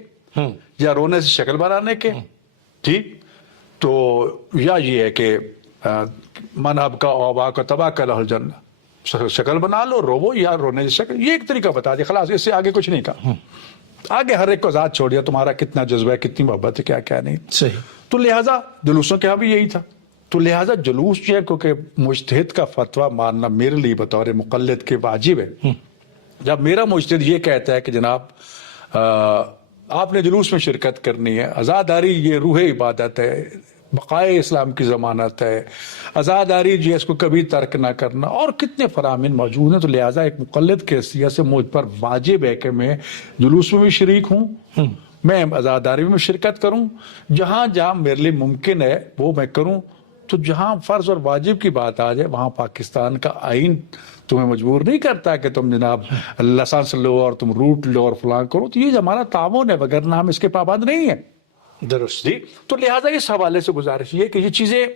یا رونے سے شکل بنانے کے. ٹھیک. تو یا یہ ہے کہ من اب کا اوبا کا تباہ کا لہل جن، شکل بنا لو، روو یا رونے سے شکل، یہ ایک طریقہ بتا دیا، خلاص اس سے آگے کچھ نہیں کہا. آگے ہر ایک کو آزاد چھوڑ دیا، تمہارا کتنا جذبہ ہے، کتنی محبت ہے، کیا کیا نہیں. صحیح. تو لہٰذا جلوسوں کے یہاں بھی یہی تھا. تو لہٰذا جلوس جو ہے کیونکہ مجتہد کا فتویٰ ماننا میرے لیے بطور مقلد کے واجب ہے. جب میرا مجتہد یہ کہتا ہے کہ جناب آپ نے جلوس میں شرکت کرنی ہے، عزاداری یہ روح عبادت ہے، بقائے اسلام کی ضمانت ہے، عزاداری جو ہے اس کو کبھی ترک نہ کرنا، اور کتنے فرامین موجود ہیں. تو لہٰذا ایک مقلد کے حیثیت سے مجھ پر واجب ہے کہ میں جلوس میں بھی شریک ہوں، میں عزاداری میں شرکت کروں، جہاں جہاں میرے لیے ممکن ہے وہ میں کروں. تو جہاں فرض اور واجب کی بات آ جائے وہاں پاکستان کا آئین تمہیں مجبور نہیں کرتا کہ تم جناب لائسنس لو اور تم روٹ لو اور فلاں کرو. تو یہ ہمارا تعاون ہے، وگرنہ ہم اس کے پابند نہیں ہیں. درست. جی. تو لہٰذا اس حوالے سے گزارش یہ کہ یہ چیزیں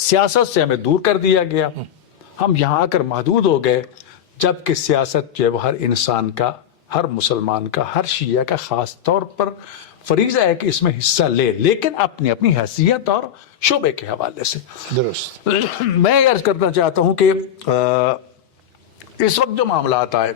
سیاست سے ہمیں دور کر دیا گیا، ہم یہاں آ کر محدود ہو گئے، جبکہ سیاست جو ہے وہ ہر انسان کا، ہر مسلمان کا، ہر شیعہ کا خاص طور پر فریضہ ہے کہ اس میں حصہ لے، لیکن اپنی اپنی حیثیت اور شعبے کے حوالے سے. درست. میں یہ عرض کرنا چاہتا ہوں کہ اس وقت جو معاملات آئے،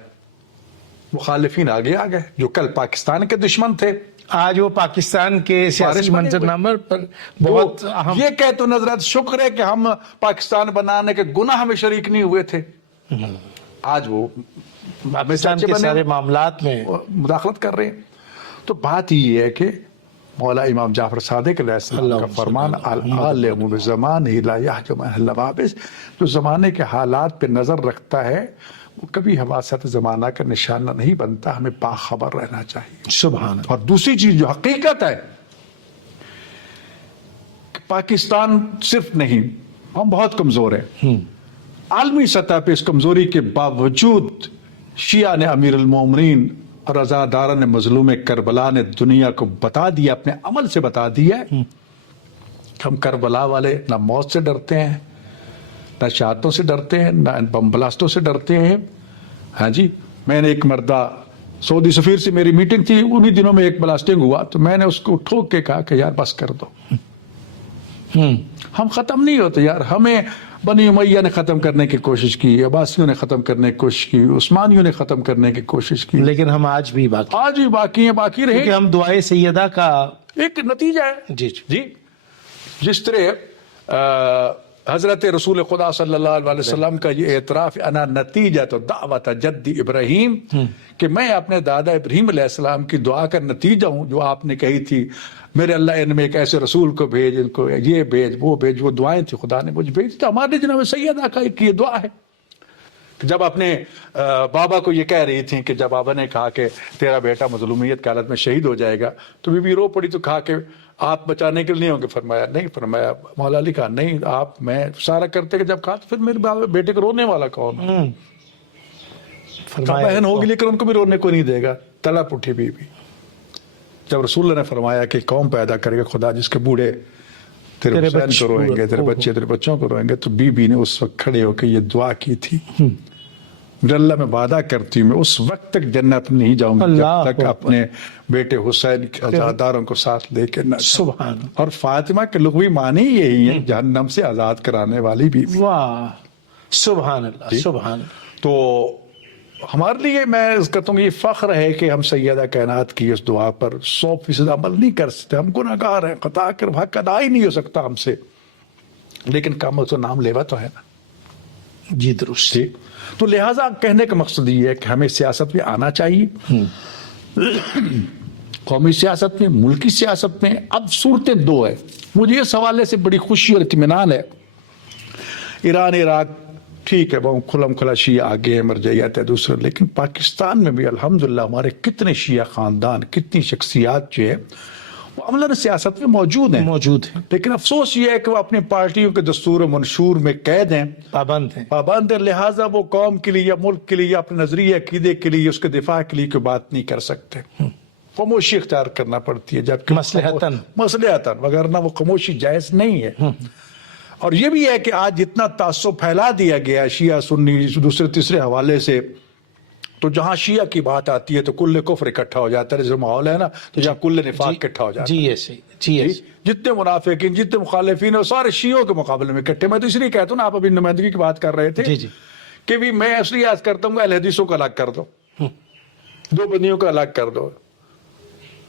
مخالفین آگے آ گئے جو کل پاکستان کے دشمن تھے، آج وہ پاکستان کے سیاسی منظرنامے پر بہت اہم. یہ کہہ تو نظرت شکر ہے کہ ہم پاکستان بنانے کے گناہ میں شریک نہیں ہوئے تھے. آج وہ پاکستان کے سارے معاملات میں مداخلت کر رہے ہیں. تو بات یہ ہے کہ مولا امام جعفر صادق علیہ السلام کا فرمان العالم بزمانہ لا یحجم اللوابس، جو زمانے کے حالات پہ نظر رکھتا ہے وہ کبھی حواست زمانہ کا نشانہ نہیں بنتا، ہمیں باخبر رہنا چاہیے۔ سبحان اللہ۔ اور دوسری چیز جو حقیقت ہے کہ پاکستان صرف نہیں، ہم بہت کمزور ہیں، عالمی سطح پہ اس کمزوری کے باوجود شیعہ نے امیر المومنین اور رضاداران مظلوم کربلا نے دنیا کو بتا دیا، اپنے عمل سے بتا دیا ہے کہ ہم کربلا والے نہ موت سے ڈرتے ہیں، نہ شہادتوں سے ڈرتے ہیں، نہ بم بلاسٹوں سے ڈرتے ہیں۔ ہاں جی، میں نے ایک مردہ سعودی سفیر سے میری میٹنگ تھی، انہی دنوں میں ایک بلاسٹنگ ہوا تو میں نے اس کو ٹھوک کے کہا کہ یار بس کر دو، ہم ختم نہیں ہوتے یار، ہمیں بنی امیہ نے ختم کرنے کی کوشش کی، عباسیوں نے ختم کرنے کی کوشش کی، عثمانیوں نے ختم کرنے کی کوشش کی، لیکن ہم آج بھی باقی، آج بھی باقی ہیں، باقی رہے کیونکہ ہم دعائے سیدہ کا ایک نتیجہ ہے۔ جی جی، جس طرح حضرت رسول خدا صلی اللہ علیہ وسلم کا یہ اعتراف انا نتیجہ تو دعوت جدی ابراہیم، کہ میں اپنے دادا ابراہیم علیہ السلام کی دعا کا نتیجہ ہوں، جو آپ نے کہی تھی میرے اللہ ان میں ایک ایسے رسول کو بھیج، ان کو یہ بھیج وہ بھیج، وہ دعائیں تھی خدا نے مجھے بھیج، تو ہمارے جناب سیدہ کا ایک یہ دعا ہے۔ جب اپنے بابا کو یہ کہہ رہی تھیں کہ جب بابا نے کہا کہ تیرا بیٹا مظلومیت کی حالت میں شہید ہو جائے گا تو بی بی رو پڑی، تو کہا کہ آپ بچانے کے لیے نہیں ہوں گے؟ فرمایا نہیں، فرمایا مولا علی کہا نہیں، آپ میں سارا کرتے کہ جب کہا تو پھر میرے بیٹے کو رونے والا کون ہے؟ بہن ہوگی لیکن ان کو بھی رونے کو نہیں دے گا، تڑپ اٹھی بی بی۔ جب رسول اللہ نے فرمایا کہ قوم پیدا کرے گا خدا جس کے بوڑھے تیرے حسین کو روئیں گے، تیرے بچے تیرے بچوں کو روئیں گے، تو بی بی نے اس وقت کھڑے ہو کے یہ دعا کی تھی، اللہ میں وعدہ کرتی ہوں میں اس وقت تک جنت نہیں جاؤں گی جب تک اپنے بیٹے حسین کے عزاداروں کو ساتھ لے کے نہ۔ سبحان۔ اور فاطمہ کے لغوی معنی یہی ہے جہنم سے آزاد کرانے والی بیوی۔ واہ، سبحان اللہ، سبحان اللہ۔ تو ہمارے لیے میں اس کہتا ہوں یہ فخر ہے کہ ہم سیدہ کائنات کی اس دعا پر 100% عمل نہیں کر سکتے، ہم گناہ گار ہیں، خطا کر حق ادا ہی نہیں ہو سکتا ہم سے، لیکن کم تو نام لیوا تو ہے نا۔ جی درست۔ ٹھیک، تو لہٰذا کہنے کا مقصد یہ ہے کہ ہمیں سیاست میں آنا چاہیے، قومی سیاست میں، ملکی سیاست میں۔ اب صورتیں دو ہے، مجھے اس حوالے سے بڑی خوشی اور اطمینان ہے، ایران عراق ٹھیک ہے وہ کھلم کھلا شیعہ آگے ہے، مرجعیت ہے دوسرے، لیکن پاکستان میں بھی الحمدللہ ہمارے کتنے شیعہ خاندان، کتنی شخصیات جو ہے وہ عملاً سیاست میں موجود ہیں، لیکن افسوس یہ ہے کہ وہ اپنی پارٹیوں کے دستور و منشور میں قید ہیں، پابند ہیں، پابند ہیں، لہٰذا وہ قوم کے لیے یا ملک کے لیے یا اپنے نظریے عقیدے کے لیے اس کے دفاع کے لیے کوئی بات نہیں کر سکتے، خاموشی اختیار کرنا پڑتی ہے، جبکہ مصلحتاً، وگرنہ وہ خاموشی جائز نہیں ہے۔ اور یہ بھی ہے کہ آج جتنا تعصب پھیلا دیا گیا شیعہ سنی دوسرے تیسرے حوالے سے، تو جہاں شیعہ کی بات آتی ہے تو کل کفر اکٹھا ہو جاتا ہے، جیسے ماحول ہے نا تو جہاں کل نفاق اکٹھا ہو جاتا ہے۔ جی ایسے، جی ایسے، جتنے منافقین، جتنے مخالفین ہیں سارے شیعوں کے مقابلے میں اکٹھے۔ میں تو اس لیے کہتا ہوں نا، آپ ابھی نمائندگی کی بات کر رہے تھے کہ بھی میں اس لیے عرض کرتا ہوں اہل حدیثوں کو الگ کر دو، دو بندیوں کو الگ کر دو،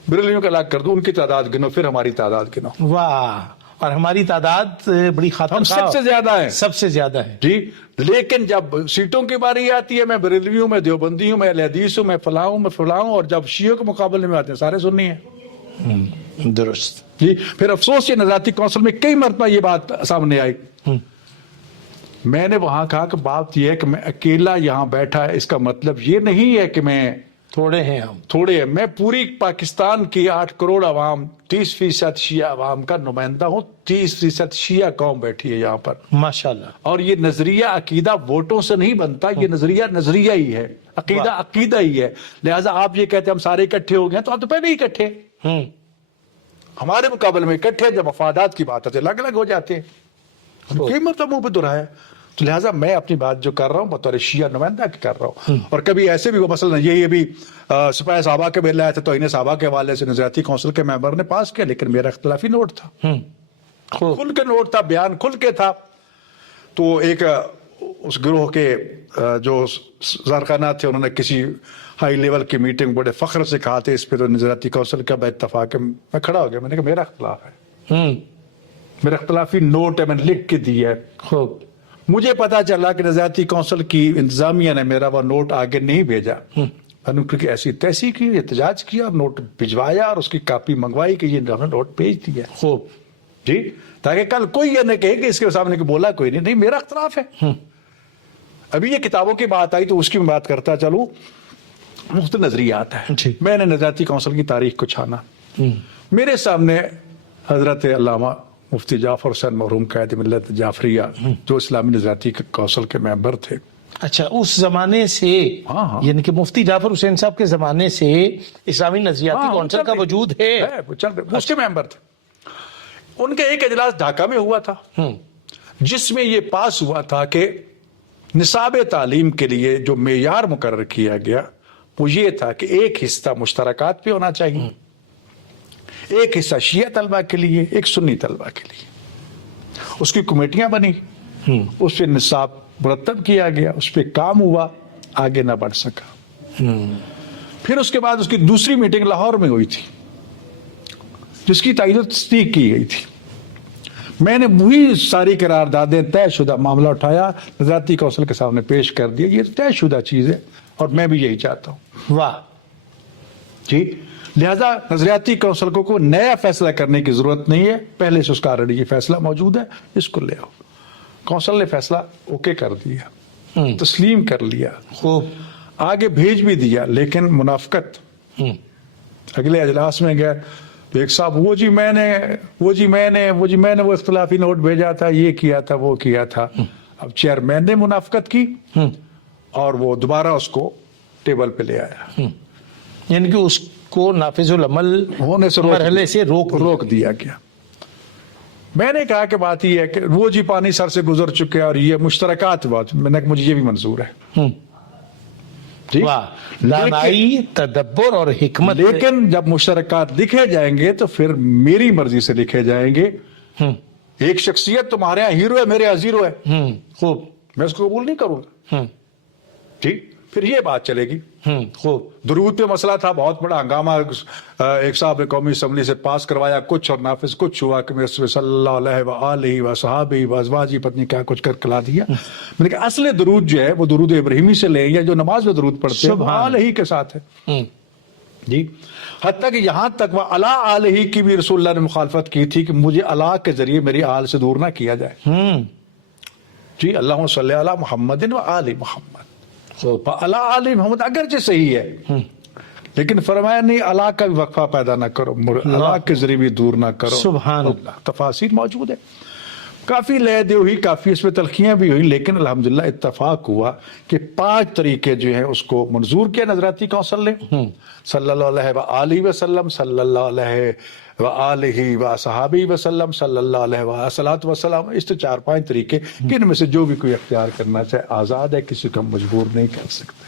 بریلویوں کو الگ کر دو، ان کی تعداد گنو، پھر ہماری تعداد گنو۔ واہ، اور ہماری تعداد بڑی خاطر ہم سب سے زیادہ ہیں، سب سے زیادہ ہے جی، لیکن جب سیٹوں کی باری آتی ہے میں بریلوی ہوں، میں دیوبندی ہوں، میں اہل حدیث ہوں، میں فلاں ہوں، میں فلاں ہوں، اور جب شیعوں کے مقابلے میں آتے ہیں سارے سنی ہیں۔ درست جی، پھر افسوس یہ نظاتی کونسل میں کئی مرتبہ یہ بات سامنے آئی، میں نے وہاں کہا کہ بات یہ ہے کہ میں اکیلا یہاں بیٹھا ہے، اس کا مطلب یہ نہیں ہے کہ میں تھوڑے ہیں، ہم تھوڑے ہیں، میں پوری پاکستان کی 8 کروڑ عوام، 30% شیعہ عوام کا نمائندہ ہوں، 30% شیعہ قوم بیٹھی ہے یہاں پر، ماشاءاللہ۔ اور یہ نظریہ عقیدہ ووٹوں سے نہیں بنتا، یہ نظریہ ہی ہے، عقیدہ ہی ہے، لہٰذا آپ یہ کہتے ہیں ہم سارے اکٹھے ہو گئے تو آپ تو پہلے ہی اکٹھے، ہمارے مقابلے میں اکٹھے، جب مفادات کی بات آتی ہے الگ الگ ہو جاتے ہیں، کئی مرتبہ منہ پہ دہرایا۔ تو لہٰذا میں اپنی بات جو کر رہا ہوں بطور شیعہ نمائندہ کی کر رہا ہوں، اور کبھی ایسے بھی وہ مثلا یہ بھی سپاہی صحابہ کے بل آئے تھے، توہین صحابہ کے حوالے سے نظریاتی کونسل کے ممبر نے پاس کیا، لیکن میرا اختلافی نوٹ تھا، کھل کے نوٹ تھا، بیان کھل کے تھا۔ تو ایک اس گروہ کے جو زارخانہ تھے انہوں نے کسی ہائی لیول کی میٹنگ بڑے فخر سے کہا تھے اس پہ تو نظریاتی کونسل کا اتفاق ہے، میں کھڑا ہو گیا، میں نے کہا میرا اختلاف ہے، میرا اختلافی نوٹ ہے، میں نے لکھ کے دیا ہے۔ خوب، مجھے پتا چلا کہ نظریاتی کونسل کی انتظامیہ نے میرا وہ نوٹ آگے نہیں بھیجا، میں نے کیونکہ ایسی تیسی کی احتجاج کیا اور نوٹ بھجوایا اور اس کی کاپی منگوائی کہ یہ ہم نے نوٹ بھیج دیا خوب جی، تاکہ کل کوئی یہ نہ کہے کہ اس کے سامنے کہ بولا کوئی نہیں میرا اختلاف ہے. ابھی یہ کتابوں کی بات آئی تو اس کی میں بات کرتا چلوں. مختلف نظریات ہیں. جی. میں نے نظریاتی کونسل کی تاریخ کو چھانا. میرے سامنے حضرت علامہ مفتی جعفر حسین مرحوم قائد ملت جعفریہ جو اسلامی نظریاتی کونسل کے ممبر تھے. اچھا اس زمانے سے ہاں. یعنی کہ مفتی جعفر حسین صاحب کے زمانے سے اسلامی نظریاتی ہاں، کونسل کا وجود ہے. وہ چل رہے اس کے ممبر تھے. ان کا ایک اجلاس ڈھاکہ میں ہوا تھا جس میں یہ پاس ہوا تھا کہ نصاب تعلیم کے لیے جو معیار مقرر کیا گیا وہ یہ تھا کہ ایک حصہ مشترکات پہ ہونا چاہیے، ایک حصہ شیعہ طلبہ کے لیے، ایک سنی طلبہ کے لیے. اس کی کمیٹیاں بنی، اس پہ نصاب مرتب کیا گیا، اس پہ کام ہوا، آگے نہ بڑھ سکا. پھر اس کے بعد اس کی دوسری میٹنگ لاہور میں ہوئی تھی جس کی تائید و تصدیق کی گئی تھی. میں نے وہی ساری قراردادیں طے شدہ معاملہ اٹھایا، نظریاتی کونسل کے سامنے پیش کر دیا. یہ طے شدہ چیز ہے اور میں بھی یہی چاہتا ہوں. واہ جی، لہذا نظریاتی کونسل کو کوئی نیا فیصلہ کرنے کی ضرورت نہیں ہے، پہلے سے اس کا آلریڈی یہ فیصلہ موجود ہے، اس کو لے آؤ. کونسل نے فیصلہ اوکے کر دیا، تسلیم کر لیا، خوب آگے بھیج بھی دیا. لیکن منافقت اگلے اجلاس میں گئے تو ایک صاحب میں نے وہ اختلافی نوٹ بھیجا تھا، یہ کیا تھا، وہ کیا تھا. اب چیئرمین نے منافقت کی اور وہ دوبارہ اس کو ٹیبل پہ لے آیا. یعنی کہ اس کو نافذ العمل ہونے سے مرحلے سے روک دیا گیا. میں نے کہا کہ بات یہ ہے کہ وہ جی پانی سر سے گزر چکے اور یہ مشترکات بات، میں نے کہا مجھے یہ بھی منظور ہے. جی، دانائی، تدبر اور حکمت. لیکن جب مشترکات لکھے جائیں گے تو پھر میری مرضی سے لکھے جائیں گے. ایک شخصیت تمہارے یہاں ہیرو ہے، میرے یہاں زیرو ہے، خوب میں اس کو قبول نہیں کروں گا. ٹھیک، پھر یہ بات چلے گی. خوب درود پہ مسئلہ تھا، بہت بڑا ہنگامہ. ایک صاحب نے قومی اسمبلی سے پاس کروایا کچھ اور نافذ کچھ ہوا کہ صلی اللہ علیہ وآلہ وصحابہ وازواجہ پتنی کیا کچھ کر کلا دیا. میں نے کہا اصل درود جو ہے وہ درود ابراہیمی سے لیں یا جو نماز میں درود پڑھتے ہیں وہ علیہ کے ساتھ ہے. جی، حتیٰ کہ یہاں تک وہ علی علیہ کی بھی رسول اللہ نے مخالفت کی تھی کہ مجھے اللہ کے ذریعے میری آل سے دور نہ کیا جائے. جی، اللہم صلی علی محمد و آل محمد. اللہ علی محمد اگرچہ صحیح ہے لیکن فرمایا نہیں اللہ کا بھی وقفہ پیدا نہ کرو، اللہ کے ذریعے بھی دور نہ کرو. سبحان اللہ. تفاصیر موجود ہے، کافی لہدیں ہوئی، کافی اس میں تلخیاں بھی ہوئی، لیکن الحمدللہ اتفاق ہوا کہ 5 طریقے جو ہیں اس کو منظور کیا نظریاتی کونسل نے. صلی اللہ علیہ وآلہ وسلم، صلی اللہ علیہ وآلہ وصحابہ وسلم، صلی اللہ علیہ وسلم. اس تو 4-5 طریقے کہ ان میں سے جو بھی کوئی اختیار کرنا چاہے آزاد ہے، کسی کو ہم مجبور نہیں کر سکتے.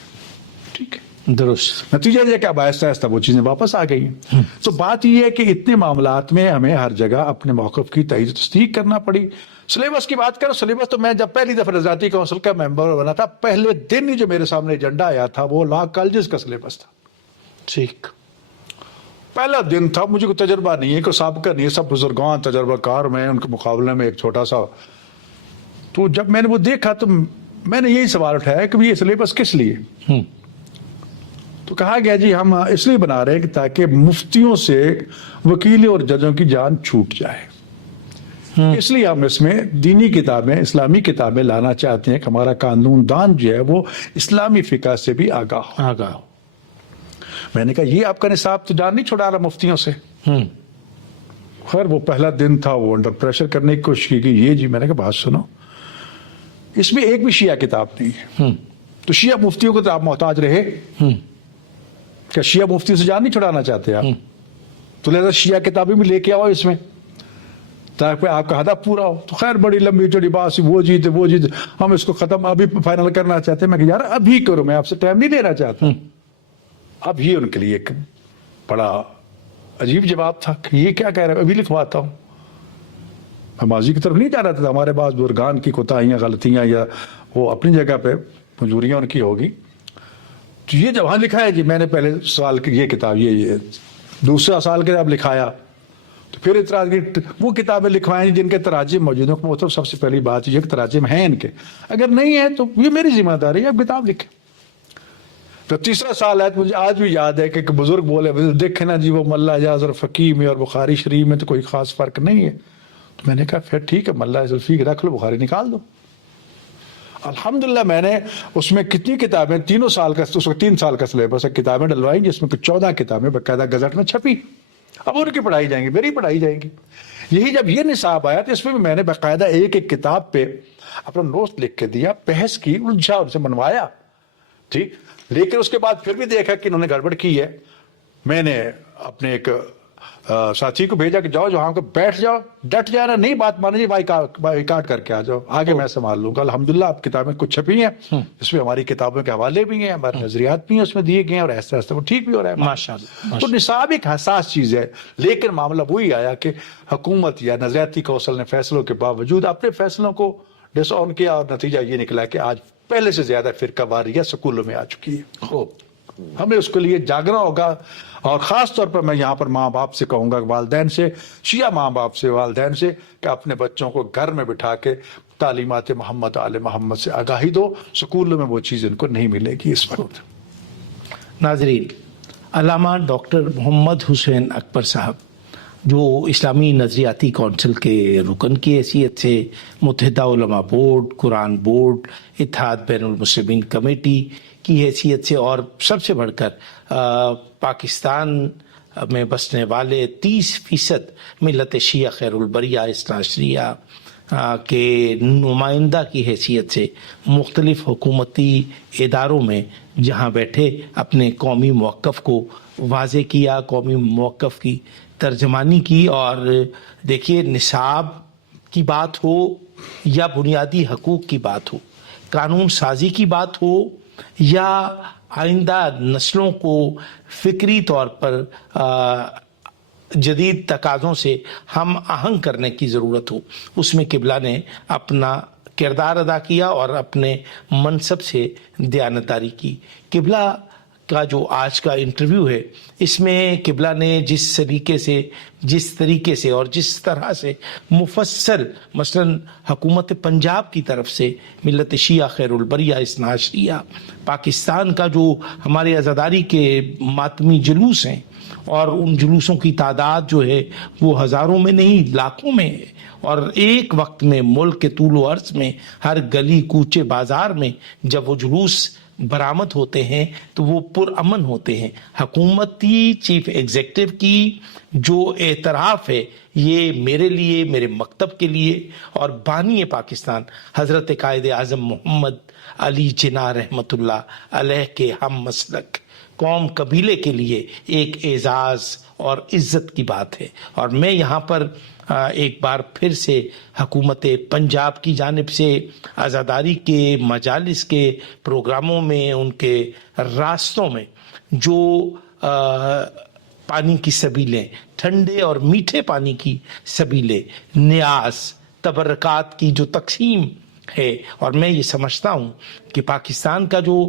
ٹھیک ہے، درست. نتیجہ یہ کہ اب آہستہ آہستہ وہ چیزیں واپس آ گئی ہیں. تو بات یہ ہے کہ اتنے معاملات میں ہمیں ہر جگہ اپنے موقف کی تائید و تصدیق کرنا پڑی. سلیبس کی بات کرو، سلیبس تو میں جب پہلی دفعہ نظریاتی کونسل کا ممبر بنا تھا، پہلے دن ہی جو میرے سامنے ایجنڈا آیا تھا وہ لا کالجز کا سلیبس تھا. ٹھیک، پہلا دن تھا، مجھے کوئی تجربہ نہیں ہے، کوئی سابقہ نہیں ہے، سب بزرگان تجربہ کار میں ان کے مقابلے میں ایک چھوٹا سا. تو جب میں نے وہ دیکھا تو میں نے یہی سوال اٹھایا کہ یہ سلیبس کس لیے. تو کہا گیا جی ہم اس لیے بنا رہے ہیں کہ تاکہ مفتیوں سے وکیلوں اور ججوں کی جان چھوٹ جائے. اس لیے ہم اس میں دینی کتابیں، اسلامی کتابیں لانا چاہتے ہیں کہ ہمارا قانون دان جو ہے وہ اسلامی فقہ سے بھی آگاہ ہو. میں نے کہا یہ آپ کا نصاب تو جان نہیں چھڑا رہا مفتیوں سے. خیر وہ پہلا دن تھا، وہ انڈر پریشر کرنے کی کوشش کی گئی. یہ جی، میں نے کہا بات سنو، اس میں ایک بھی شیعہ کتاب نہیں ہے، تو شیعہ مفتیوں کو تو آپ محتاج رہے. کیا شیعہ مفتیوں سے جان نہیں چھڑانا چاہتے آپ؟ تو لہذا شیعہ کتابیں بھی لے کے آؤ اس میں تاکہ آپ کا ہدف پورا ہو. تو خیر بڑی لمبی چوڑی بات سی، وہ جیت ہم اس کو ختم ابھی فائنل کرنا چاہتے ہیں. میں کہ یار ابھی کرو، میں آپ سے ٹائم نہیں لینا چاہتا. اب یہ ان کے لیے ایک بڑا عجیب جواب تھا کہ یہ کیا کہہ رہے ہیں، ابھی لکھواتا ہوں. میں ماضی کی طرف نہیں جا رہا تھا، ہمارے بعض بزرگان کی کوتاہیاں، غلطیاں یا وہ اپنی جگہ پہ منظوریاں ان کی ہوگی. تو یہ جب وہاں لکھا ہے جی، میں نے پہلے سال کی یہ کتاب یہ دوسرا سال کے جب لکھایا تو پھر اعتراض کی وہ کتابیں لکھوائیں جن کے تراجم موجود ہیں. وہ تو سب سے پہلی بات یہ کہ تراجم ہیں ان کے، اگر نہیں ہے تو یہ میری ذمہ داری ہے، اب کتاب لکھیں. تو تیسرا سال ہے تو مجھے آج بھی یاد ہے کہ ایک بزرگ بولے دیکھیں نا جی وہ ملا اجاز اور فقیہ میں اور بخاری شریف میں تو کوئی خاص فرق نہیں ہے. تو میں نے کہا پھر ٹھیک ہے ملا ذوالفقار رکھ لو, بخاری نکال دو. الحمدللہ میں نے اس میں کتنی کتابیں, 3 سال کا, اس وقت 3 سال کا سلیبس ہے, کتابیں ڈلوائی جس میں کچھ 14 کتابیں باقاعدہ گزٹ میں چھپی. اب ان کی پڑھائی جائیں گی, میری پڑھائی جائیں گی. یہی جب یہ نصاب آیا تو اس میں بھی میں نے باقاعدہ ایک ایک کتاب پہ اپنا نوٹ لکھ کے دیا, بحث کی, الجھا, ان سے منوایا. ٹھیک, لیکن اس کے بعد پھر بھی دیکھا کہ انہوں نے گڑبڑ کی ہے. میں نے اپنے ایک ساتھی کو بھیجا کہ جاؤ وہاں کو بیٹھ جاؤ, ڈٹ جانا, نہیں بات مانے جی بائیکاٹ کر کے آ جاؤ, آگے میں سنبھال لوں گا. الحمدللہ اب کتابیں کچھ چھپی ہیں, اس میں ہماری کتابوں کے حوالے بھی ہیں, ہمارے نظریات بھی ہیں اس میں دیے گئے ہیں, اور ایسے ایسے وہ ٹھیک بھی ہو رہا ہے ماشاءاللہ. تو نصاب ایک حساس چیز ہے, لیکن معاملہ وہی آیا کہ حکومت یا نظریاتی کونسل نے فیصلوں کے باوجود اپنے فیصلوں کو ڈس آن کیا, اور نتیجہ یہ نکلا کہ آج پہلے سے زیادہ فرقہ واریت سکولوں میں آ چکی ہے. خوب, ہمیں اس کے لیے جاگنا ہوگا. اور خاص طور پر میں یہاں پر ماں باپ سے کہوں گا, والدین سے, شیعہ ماں باپ سے, والدین سے, کہ اپنے بچوں کو گھر میں بٹھا کے تعلیمات محمد آل محمد سے آگاہی دو. سکولوں میں وہ چیز ان کو نہیں ملے گی اس وقت. ناظرین, علامہ ڈاکٹر محمد حسین اکبر صاحب جو اسلامی نظریاتی کونسل کے رکن کی حیثیت سے متحدہ علماء بورڈ, قرآن بورڈ, اتحاد بین المسلمین کمیٹی کی حیثیت سے, اور سب سے بڑھ کر پاکستان میں بسنے والے 30% ملت شیعہ خیر البریہ اثنا عشریہ کے نمائندہ کی حیثیت سے مختلف حکومتی اداروں میں جہاں بیٹھے اپنے قومی موقف کو واضح کیا, قومی موقف کی ترجمانی کی. اور دیکھیے, نصاب کی بات ہو یا بنیادی حقوق کی بات ہو, قانون سازی کی بات ہو یا آئندہ نسلوں کو فکری طور پر جدید تقاضوں سے ہم آہنگ کرنے کی ضرورت ہو, اس میں قبلہ نے اپنا کردار ادا کیا اور اپنے منصب سے دیانتداری کی. قبلہ کا جو آج کا انٹرویو ہے, اس میں قبلہ نے جس طریقے سے اور جس طرح سے مفصل, مثلا حکومت پنجاب کی طرف سے ملت شیعہ خیر البریہ اثنا عشریہ, پاکستان کا جو ہمارے عزاداری کے ماتمی جلوس ہیں, اور ان جلوسوں کی تعداد جو ہے وہ ہزاروں میں نہیں لاکھوں میں ہے, اور ایک وقت میں ملک کے طول و عرض میں ہر گلی کوچے بازار میں جب وہ جلوس برآمد ہوتے ہیں تو وہ پرامن ہوتے ہیں. حکومتی چیف ایگزیکٹو کی جو اعتراف ہے, یہ میرے لیے, میرے مکتب کے لیے اور بانی پاکستان حضرت قائد اعظم محمد علی جناح رحمۃ اللہ علیہ کے ہم مسلک قوم قبیلے کے لیے ایک اعزاز اور عزت کی بات ہے. اور میں یہاں پر ایک بار پھر سے حکومت پنجاب کی جانب سے عزاداری کے مجالس کے پروگراموں میں, ان کے راستوں میں جو پانی کی سبیلیں, ٹھنڈے اور میٹھے پانی کی سبیلیں, نیاز, تبرکات کی جو تقسیم ہے, اور میں یہ سمجھتا ہوں کہ پاکستان کا جو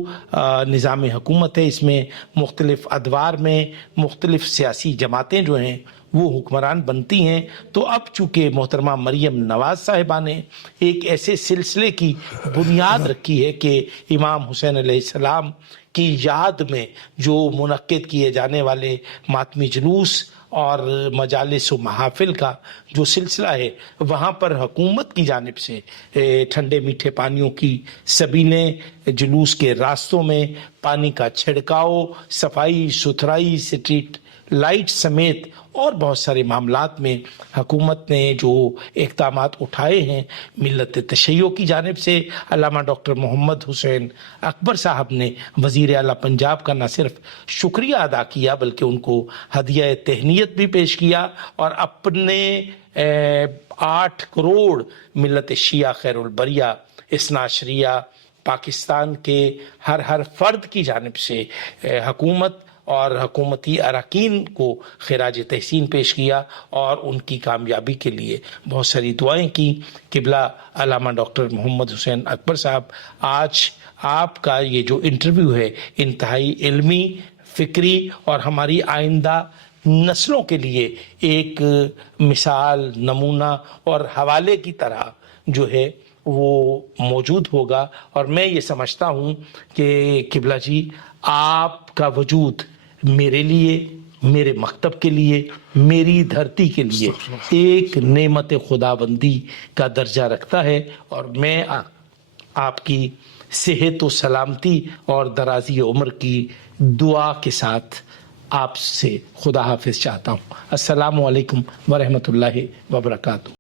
نظام حکومت ہے, اس میں مختلف ادوار میں مختلف سیاسی جماعتیں جو ہیں وہ حکمران بنتی ہیں. تو اب چونکہ محترمہ مریم نواز صاحبہ نے ایک ایسے سلسلے کی بنیاد رکھی ہے کہ امام حسین علیہ السلام کی یاد میں جو منعقد کیے جانے والے ماتمی جلوس اور مجالس و محافل کا جو سلسلہ ہے, وہاں پر حکومت کی جانب سے ٹھنڈے میٹھے پانیوں کی سبیلیں, جلوس کے راستوں میں پانی کا چھڑکاؤ, صفائی ستھرائی, اسٹریٹ لائٹ سمیت اور بہت سارے معاملات میں حکومت نے جو اقدامات اٹھائے ہیں, ملت تشیع کی جانب سے علامہ ڈاکٹر محمد حسین اکبر صاحب نے وزیر اعلیٰ پنجاب کا نہ صرف شکریہ ادا کیا بلکہ ان کو ہدیہ تہنیت بھی پیش کیا, اور اپنے 8 کروڑ ملت شیعہ خیر البریہ اثنا عشریہ پاکستان کے ہر فرد کی جانب سے حکومت اور حکومتی اراکین کو خراج تحسین پیش کیا اور ان کی کامیابی کے لیے بہت ساری دعائیں کی. قبلہ علامہ ڈاکٹر محمد حسین اکبر صاحب, آج آپ کا یہ جو انٹرویو ہے انتہائی علمی, فکری اور ہماری آئندہ نسلوں کے لیے ایک مثال, نمونہ اور حوالے کی طرح جو ہے وہ موجود ہوگا. اور میں یہ سمجھتا ہوں کہ قبلہ جی آپ کا وجود میرے لیے، میرے مکتب کے لیے، میری دھرتی کے لیے ایک نعمت خداوندی کا درجہ رکھتا ہے، اور میں آپ کی صحت و سلامتی اور درازی عمر کی دعا کے ساتھ آپ سے خدا حافظ چاہتا ہوں۔ السلام علیکم ورحمۃ اللہ وبرکاتہ۔